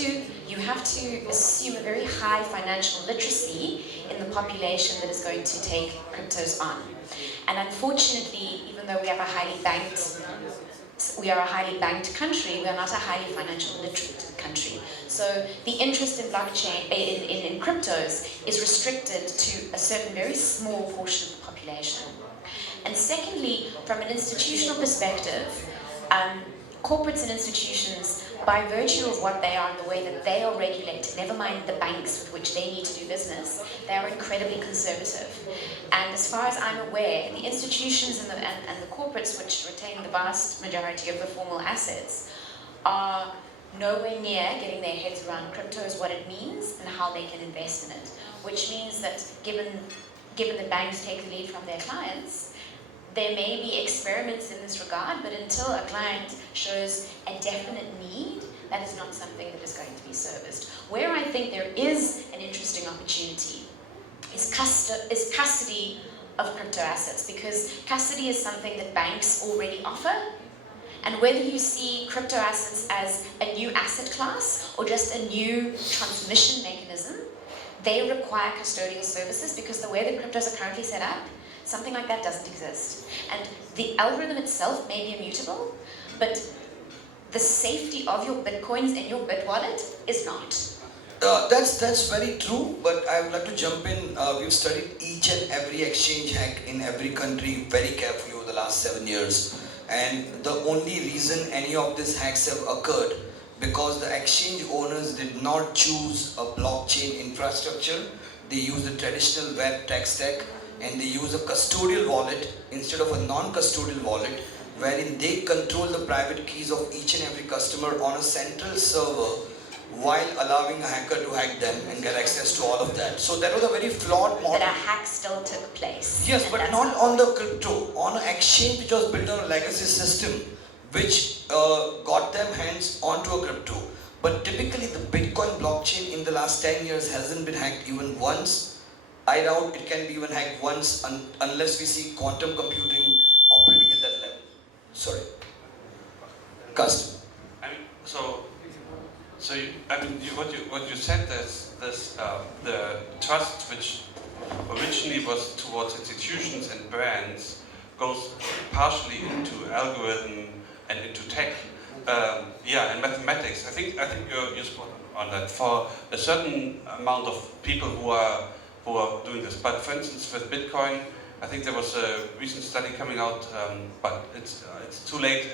to assume a very high financial literacy in the population that is going to take cryptos on. And unfortunately, even though we are a highly banked country, we are not a highly financial literate country. So the interest in blockchain, in cryptos, is restricted to a certain very small portion of the population. And secondly, from an institutional perspective, corporates and institutions, by virtue of what they are and the way that they are regulated, never mind the banks with which they need to do business, they are incredibly conservative. And as far as I'm aware, the institutions and the corporates which retain the vast majority of the formal assets are nowhere near getting their heads around cryptos, what it means, and how they can invest in it. Which means that given that banks take the lead from their clients, there may be experiments in this regard, but until a client shows a definite need, that is not something that is going to be serviced. Where I think there is an interesting opportunity is custody of crypto assets, because custody is something that banks already offer. And whether you see crypto assets as a new asset class or just a new transmission mechanism, they require custodial services, because the way that cryptos are currently set up, something like that doesn't exist. And the algorithm itself may be immutable, but the safety of your bitcoins in your bit wallet is not. That's very true, but I would like to jump in. We've studied each and every exchange hack in every country very carefully over the last 7 years. And the only reason any of these hacks have occurred, because the exchange owners did not choose a blockchain infrastructure. They used a traditional web tech stack, and they use a custodial wallet instead of a non-custodial wallet, wherein they control the private keys of each and every customer on a central server, while allowing a hacker to hack them and get access to all of that. So that was a very flawed model. That a hack still took place. Yes, but not on the crypto, on an exchange which was built on a legacy system, which got them hands onto a crypto. But typically the Bitcoin blockchain in the last 10 years hasn't been hacked even once. I doubt it can be even hacked once unless we see quantum computing operating at that level. Sorry. Custom. I mean, what you said, the trust which originally was towards institutions and brands goes partially into algorithm and into tech, and mathematics. I think you're spot on that. For a certain amount of people who are doing this, but for instance with Bitcoin, I think there was a recent study coming out, but it's too late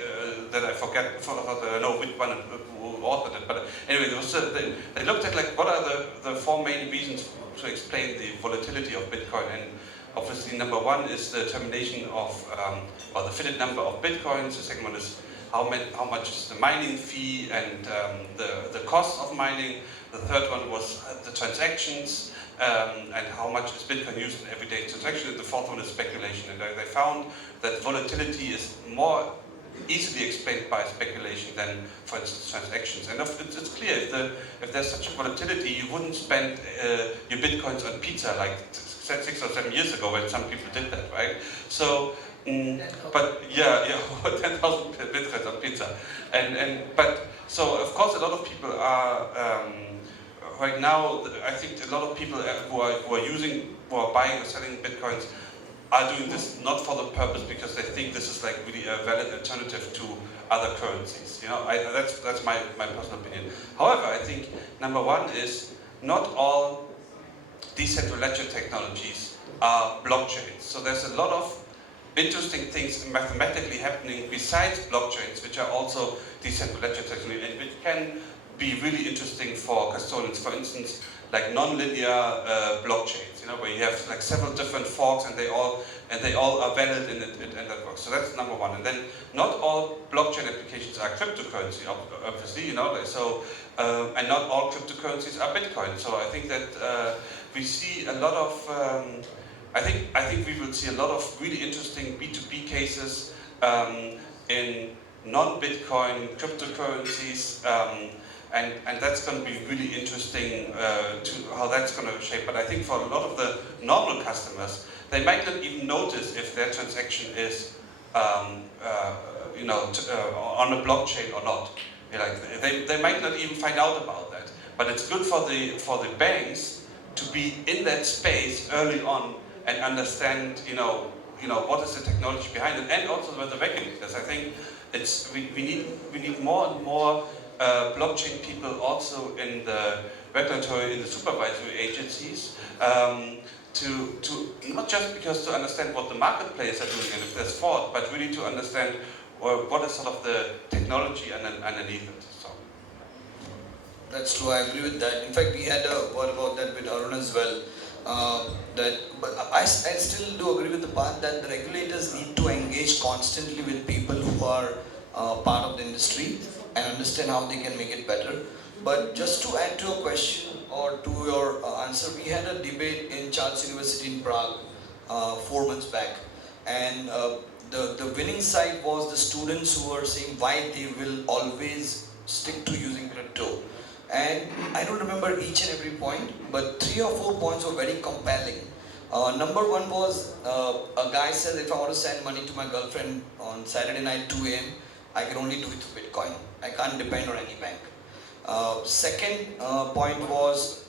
that I know which one who authored it. But anyway, there was they looked at like what are the four main reasons to explain the volatility of Bitcoin, and obviously number one is the termination of the finite number of Bitcoins. The second one is how much is the mining fee and the cost of mining. The third one was the transactions. And how much is Bitcoin used in everyday transaction. And the fourth one is speculation. And they found that volatility is more easily explained by speculation than, for instance, transactions. And it's clear, if there's such a volatility, you wouldn't spend your Bitcoins on pizza like 6 or 7 years ago when some people did that, right? So But yeah, 10,000 bitcoins on pizza, but so of course a lot of people are right now. I think a lot of people who are buying or selling bitcoins are doing this not for the purpose because they think this is like really a valid alternative to other currencies. You know, that's my personal opinion. However, I think number one is not all decentral ledger technologies are blockchains. So there's a lot of interesting things mathematically happening besides blockchains, which are also decentral ledger technology, and which can be really interesting for custodians. For instance, like non-linear blockchains, you know, where you have like several different forks and they all are valid in it, and that works. So that's number one. And then not all blockchain applications are cryptocurrency, obviously, you know. Like, so and not all cryptocurrencies are Bitcoin. So I think that we see a lot of. I think we will see a lot of really interesting B2B cases in non-Bitcoin cryptocurrencies, and that's going to be really interesting to how that's going to shape. But I think for a lot of the normal customers, they might not even notice if their transaction is on a blockchain or not. Like they might not even find out about that. But it's good for the banks to be in that space early on and understand, you know, what is the technology behind it, and also with the regulators. I think we need more and more blockchain people also in the regulatory, in the supervisory agencies, to not just because to understand what the market players are doing and if there's fraud, but really to understand what is sort of the technology underneath it. So. That's true, I agree with that. In fact, we had a word about that with Arun as well. But I still do agree with the part that the regulators need to engage constantly with people who are part of the industry and understand how they can make it better. But just to add to your question or to your answer, we had a debate in Charles University in Prague 4 months back, and the winning side was the students who were saying why they will always stick to using crypto. And I don't remember each and every point, but 3 or 4 points were very compelling. Number one was, a guy says if I want to send money to my girlfriend on Saturday night 2 a.m., I can only do it through Bitcoin. I can't depend on any bank. Second point was,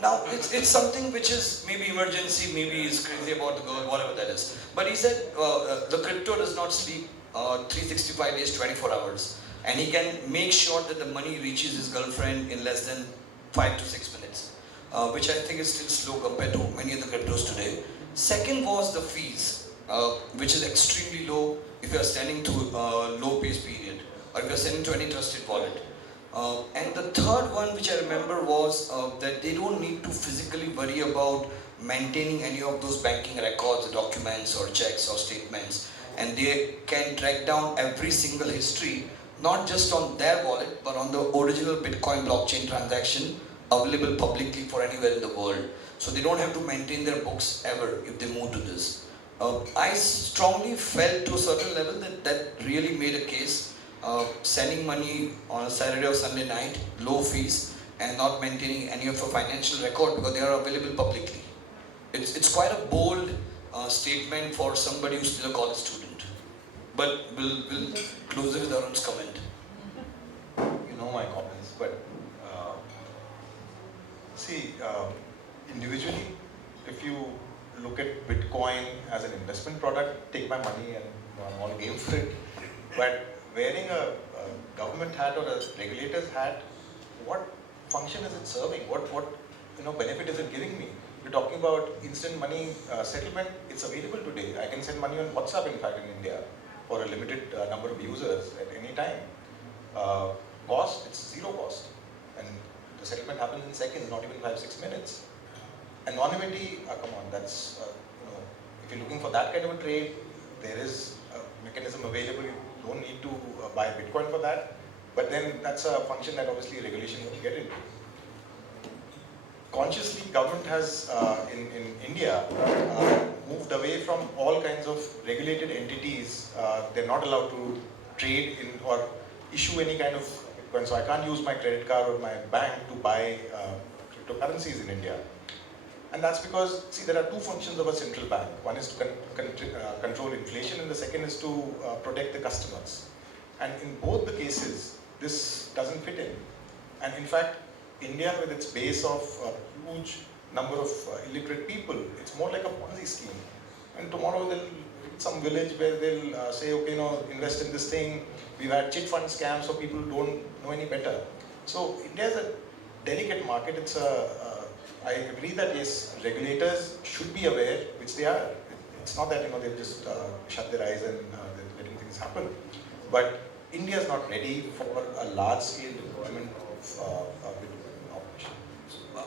now it's something which is maybe emergency, maybe he's crazy about the girl, whatever that is. But he said the crypto does not sleep 365 days, 24 hours. And he can make sure that the money reaches his girlfriend in less than 5 to 6 minutes, which I think is still slow compared to many of the cryptos today. Second was the fees, which is extremely low if you are sending to a low pace period, or if you are sending to any trusted wallet. And the third one, which I remember, was that they don't need to physically worry about maintaining any of those banking records, documents or checks or statements, and they can track down every single history, not just on their wallet, but on the original Bitcoin blockchain transaction available publicly for anywhere in the world. So they don't have to maintain their books ever if they move to this. I strongly felt to a certain level that really made a case. Sending money on a Saturday or Sunday night, low fees, and not maintaining any of your financial record because they are available publicly. It's quite a bold statement for somebody who's still a college student. But we'll close it with Arun's comment. You know my comments, but individually, if you look at Bitcoin as an investment product, take my money and I'm all game for it. But wearing a government hat or a regulator's hat, what function is it serving? What benefit is it giving me? You're talking about instant money settlement. It's available today. I can send money on WhatsApp, in fact, in India, for a limited number of users at any time. Cost, it's zero cost. And the settlement happens in seconds, not even 5-6 minutes. Anonymity, come on, that's, if you're looking for that kind of a trade, there is a mechanism available. You don't need to buy Bitcoin for that. But then that's a function that obviously regulation won't get into. Consciously, government has, in India, moved away from all kinds of regulated entities. They're not allowed to trade in or issue any kind of Bitcoin. So I can't use my credit card or my bank to buy cryptocurrencies in India. And that's because, see, there are two functions of a central bank. One is to control inflation, and the second is to protect the customers. And in both the cases, this doesn't fit in. And in fact, India, with its base of a huge number of illiterate people, it's more like a Ponzi scheme. And tomorrow they'll some village where they'll say, okay, invest in this thing. We've had chit fund scams for people who don't know any better. So India is a delicate market. I agree that yes, regulators should be aware, which they are. It's not that they've just shut their eyes and they're letting things happen. But India is not ready for a large-scale deployment of Bitcoin operation.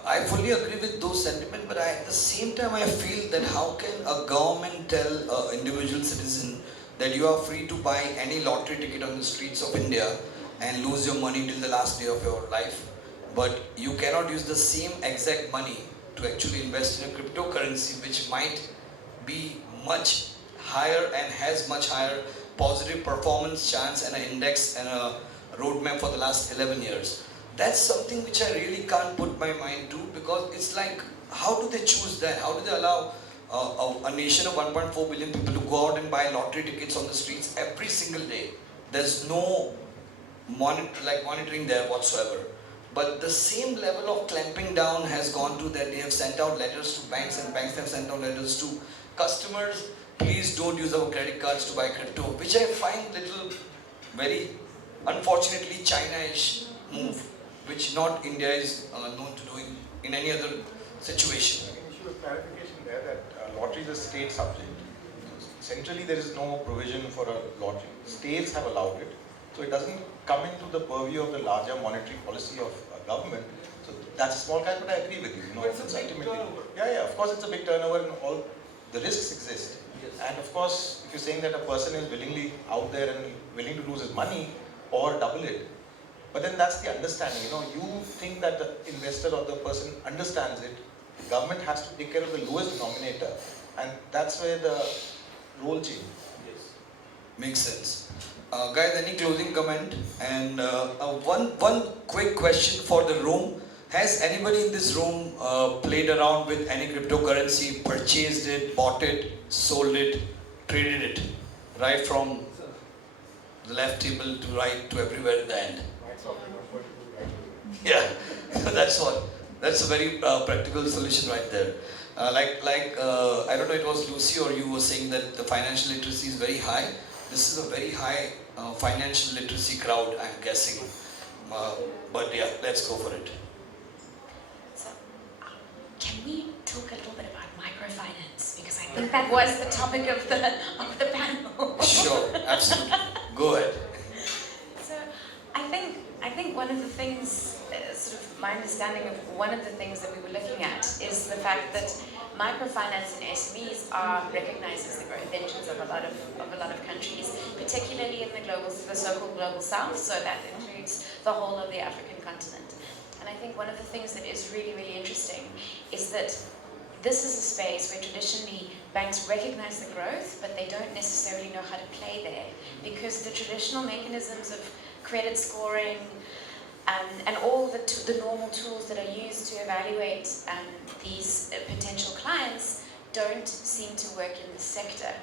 I fully agree with those sentiments, but at the same time I feel that how can a government tell an individual citizen that you are free to buy any lottery ticket on the streets of India and lose your money till the last day of your life, but you cannot use the same exact money to actually invest in a cryptocurrency which might be much higher and has much higher positive performance chance and an index and a roadmap for the last 11 years. That's something which I really can't put my mind to, because it's like, how do they choose that? How do they allow a nation of 1.4 billion people to go out and buy lottery tickets on the streets every single day? There's no monitoring there whatsoever. But the same level of clamping down has gone to that they have sent out letters to banks, and banks have sent out letters to customers. Please don't use our credit cards to buy crypto, which I find very unfortunately China-ish move, which not India is known to doing in any other situation. An issue of clarification there that lottery is a state subject. Centrally, there is no provision for a lottery. States have allowed it, so it doesn't come into the purview of the larger monetary policy of government. So that's a small kind, but I agree with you. But it's a big turnover. Yeah, of course it's a big turnover, and all the risks exist. Yes. And of course, if you're saying that a person is willingly out there and willing to lose his money or double it, but then that's the understanding. You think that the investor or the person understands it. The government has to take care of the lowest denominator, and that's where the role change. Yes. Makes sense. Guys, any closing comment? And one quick question for the room. Has anybody in this room played around with any cryptocurrency, purchased it, bought it, sold it, traded it? Right from the left table to right to everywhere at the end. Yeah, that's what. That's a very practical solution right there. I don't know, it was Lucy or you were saying that the financial literacy is very high. This is a very high financial literacy crowd, I'm guessing. But yeah, let's go for it. So, can we talk a little bit about microfinance? Because I think that was the topic of the panel. Sure, absolutely. Go ahead. So, I think one of the things, sort of my understanding of one of the things that we were looking at is the fact that microfinance and SMEs are recognized as the growth engines of a lot of countries, particularly in the so-called global south. So that includes the whole of the African continent. And I think one of the things that is really, really interesting is that this is a space where traditionally banks recognize the growth, but they don't necessarily know how to play there, because the traditional mechanisms of credit scoring and all the normal tools that are used to evaluate these potential clients don't seem to work in the sector.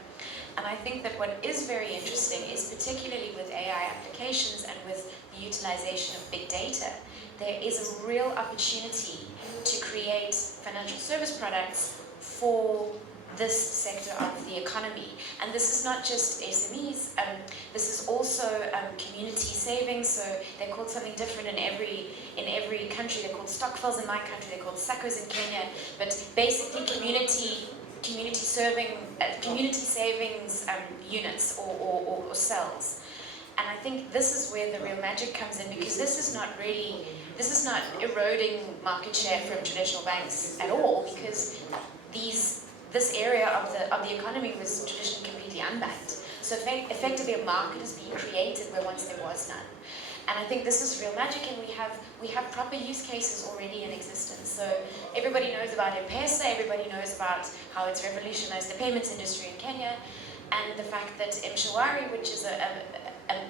And I think that what is very interesting is, particularly with AI applications and with the utilization of big data, there is a real opportunity to create financial service products for this sector of the economy. And this is not just SMEs, this is also community savings. So they're called something different in every country. They're called stockfills in my country, they're called SACCOs in Kenya, but basically community savings units or cells. And I think this is where the real magic comes in, because this is not eroding market share from traditional banks at all, because this area of the economy was traditionally completely unbanked. So effectively a market is being created where once there was none. And I think this is real magic, and we have proper use cases already in existence. So everybody knows about M-Pesa, everybody knows about how it's revolutionized the payments industry in Kenya, and the fact that M-Shwari, which is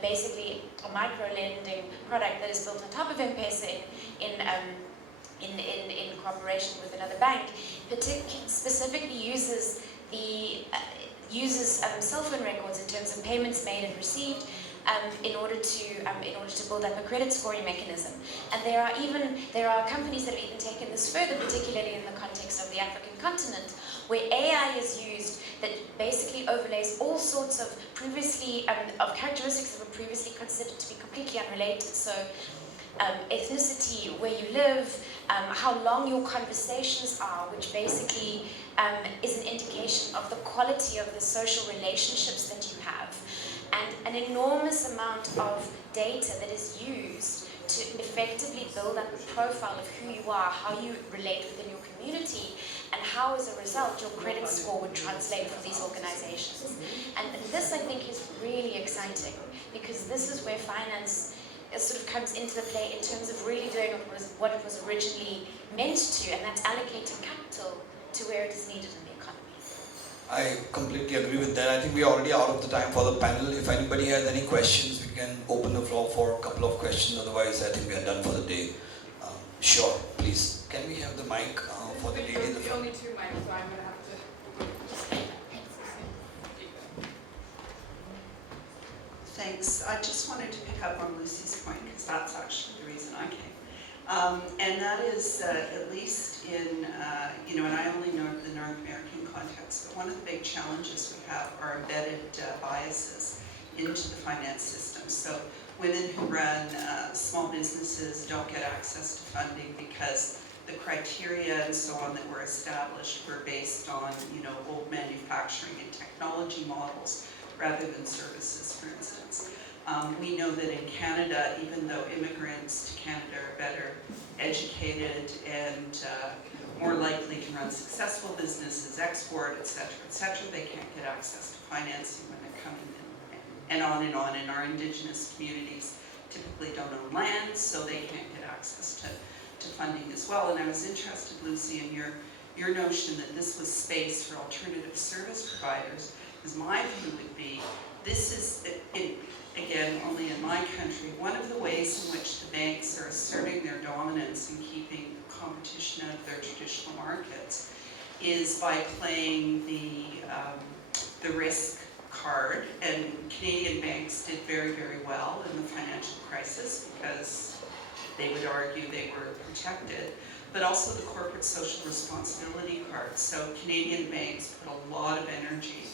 basically a micro-lending product that is built on top of M-Pesa in in cooperation with another bank, specifically uses cell phone records in terms of payments made and received, in order to build up a credit scoring mechanism. And there are companies that have even taken this further, particularly in the context of the African continent, where AI is used that basically overlays all sorts of of characteristics that were previously considered to be completely unrelated. So ethnicity, where you live, how long your conversations are, which basically is an indication of the quality of the social relationships that you have. And an enormous amount of data that is used to effectively build up a profile of who you are, how you relate within your community, and how, as a result, your credit score would translate for these organizations. And this, I think, is really exciting, because this is where finance sort of comes into the play in terms of really doing what it was originally meant to, and that's allocating capital to where it is needed in the economy. I completely agree with that. I think we are already out of the time for the panel. If anybody has any questions, we can open the floor for a couple of questions. Otherwise, I think we are done for the day. Sure, please. Can we have the mic for the lady in the front? Only two mics, so I'm going to have to... Thanks. I just wanted to pick up on Lucy's point, because that's actually the reason I came. And that is, at least in, and I only know the North American context, but one of the big challenges we have are embedded biases into the finance system. So women who run small businesses don't get access to funding because the criteria and so on that were established were based on, old manufacturing and technology models rather than services, for instance. We know that in Canada, even though immigrants to Canada are better educated and more likely to run successful businesses, export, etc., they can't get access to financing when they're coming in, and on and on. And our Indigenous communities typically don't own land, so they can't get access to funding as well. And I was interested, Lucy, in your notion that this was space for alternative service providers, because my view would be, this is, again, only in my country, one of the ways in which the banks are asserting their dominance and keeping competition out of their traditional markets is by playing the risk card. And Canadian banks did very, very well in the financial crisis because they would argue they were protected, but also the corporate social responsibility card. So Canadian banks put a lot of energy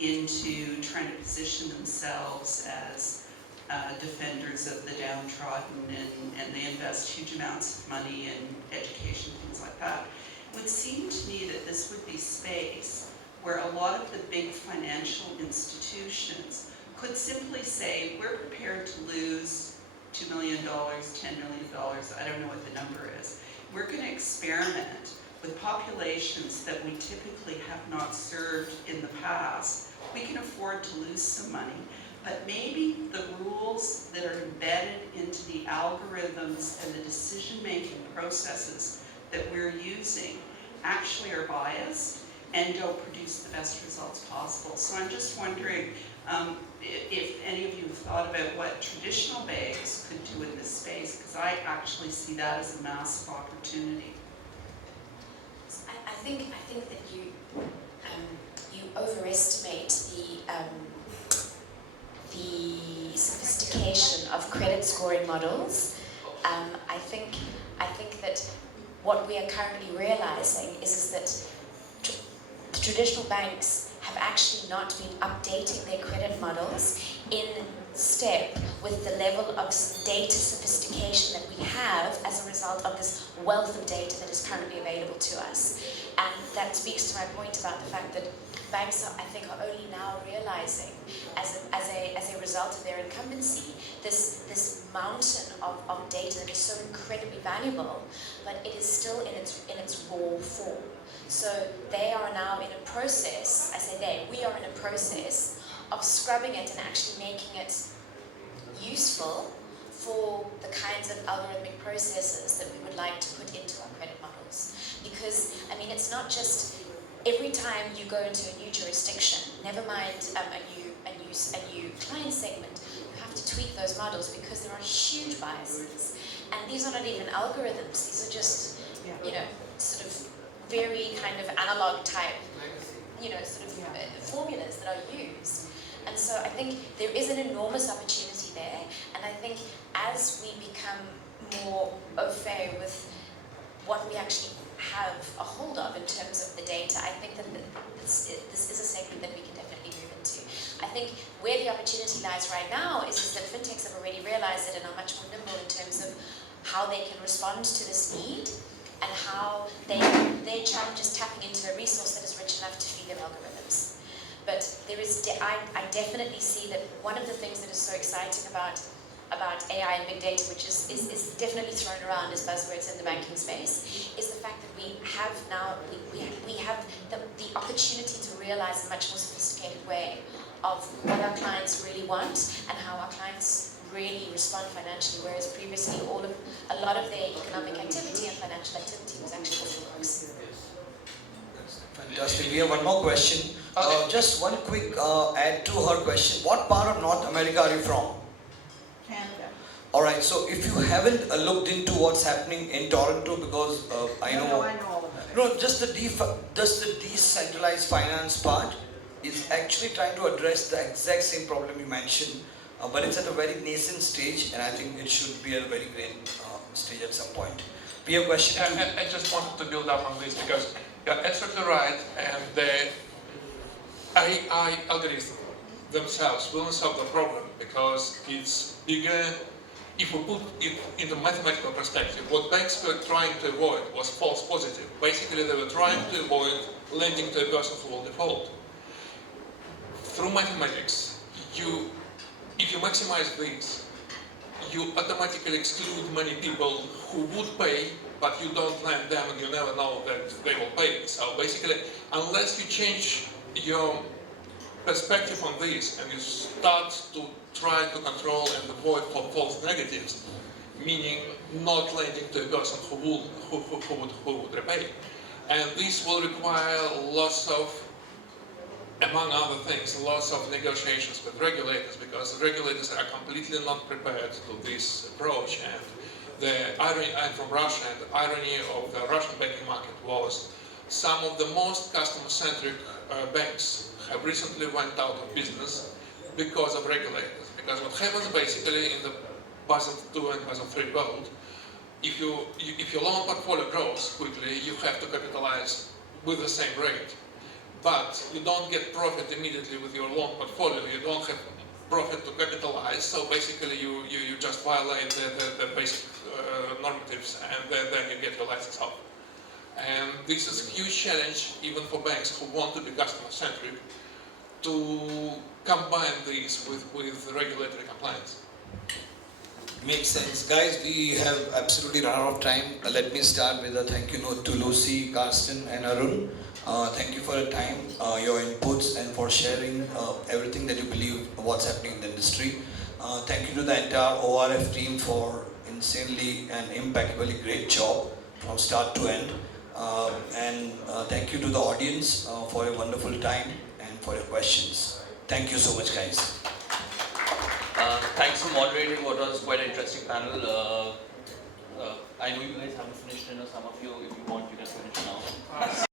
into trying to position themselves as defenders of the downtrodden, and they invest huge amounts of money in education, things like that. It would seem to me that this would be space where a lot of the big financial institutions could simply say, we're prepared to lose $2 million, $10 million, I don't know what the number is. We're going to experiment with populations that we typically have not served in the past. We can afford to lose some money, but maybe the rules that are embedded into the algorithms and the decision-making processes that we're using actually are biased and don't produce the best results possible. So I'm just wondering if any of you have thought about what traditional banks could do in this space, because I actually see that as a massive opportunity. I think that you overestimate the sophistication of credit scoring models. I think that what we are currently realizing is that the traditional banks have actually not been updating their credit models in step with the level of data sophistication that we have as a result of this wealth of data that is currently available to us. And that speaks to my point about the fact that banks, I think, are only now realizing, as a result of their incumbency, this mountain of data that is so incredibly valuable, but it is still in its raw form. So they are now in a process, I say we are in a process of scrubbing it and actually making it useful for the kinds of algorithmic processes that we would like to put into our credit models. Because, it's not just every time you go into a new jurisdiction, never mind a new client segment, you have to tweak those models because there are huge biases. And these are not even algorithms, these are just, you know, sort of very kind of analog type, you know, sort of formulas that are used. And so I think there is an enormous opportunity there, and I think as we become more au fait with what we actually have a hold of in terms of the data, I think that this is a segment that we can definitely move into. I think where the opportunity lies right now is that fintechs have already realized it and are much more nimble in terms of how they can respond to this need and how their challenge is tapping into a resource that is rich enough to feed their algorithms. But there is, I definitely see that one of the things that is so exciting about AI and big data, which is definitely thrown around as buzzwords in the banking space, is the fact that we have now, we have the opportunity to realize a much more sophisticated way of what our clients really want and how our clients really respond financially, whereas previously a lot of their economic activity and financial activity was actually off the books. Fantastic. We have one more question. Just one quick add to her question. What part of North America are you from? Canada. Alright, so if you haven't looked into what's happening in Toronto, because I know... No, I know all about it. No, just the decentralized finance part is actually trying to address the exact same problem you mentioned, but it's at a very nascent stage, and I think it should be at a very great stage at some point. We have a question. I just wanted to build up on this because you're absolutely right, and the AI algorithms themselves will not solve the problem because it's bigger. If we put it in the mathematical perspective, what banks were trying to avoid was false positive. Basically, they were trying to avoid lending to a person who will default. Through mathematics, if you maximize this, you automatically exclude many people who would pay, but you don't lend them and you never know that they will pay. So basically, unless you change your perspective on this and you start to try to control and avoid false negatives, meaning not lending to a person who would repay. And this will require lots of, among other things, lots of negotiations with regulators, because the regulators are completely not prepared to this approach. And the irony, I'm from Russia, and the irony of the Russian banking market was some of the most customer-centric banks have recently went out of business because of regulators. Because what happens basically in the Basel II and Basel III world, if your loan portfolio grows quickly, you have to capitalize with the same rate. But you don't get profit immediately with your loan portfolio. You don't have profit to capitalize, so basically you just violate the basic normatives, and then you get your license off. And this is a huge challenge even for banks who want to be customer-centric to combine these with regulatory compliance. Makes sense. Guys, we have absolutely run out of time. Let me start with a thank you note to Lucy, Karsten and Arun. Thank you for your time, your inputs, and for sharing everything that you believe what's happening in the industry. Thank you to the entire ORF team for insanely and impeccably great job from start to end. And thank you to the audience for your wonderful time and for your questions. Thank you so much, guys. Thanks for moderating what was quite an interesting panel. I know you guys haven't finished dinner. Some of you, if you want, you can finish now.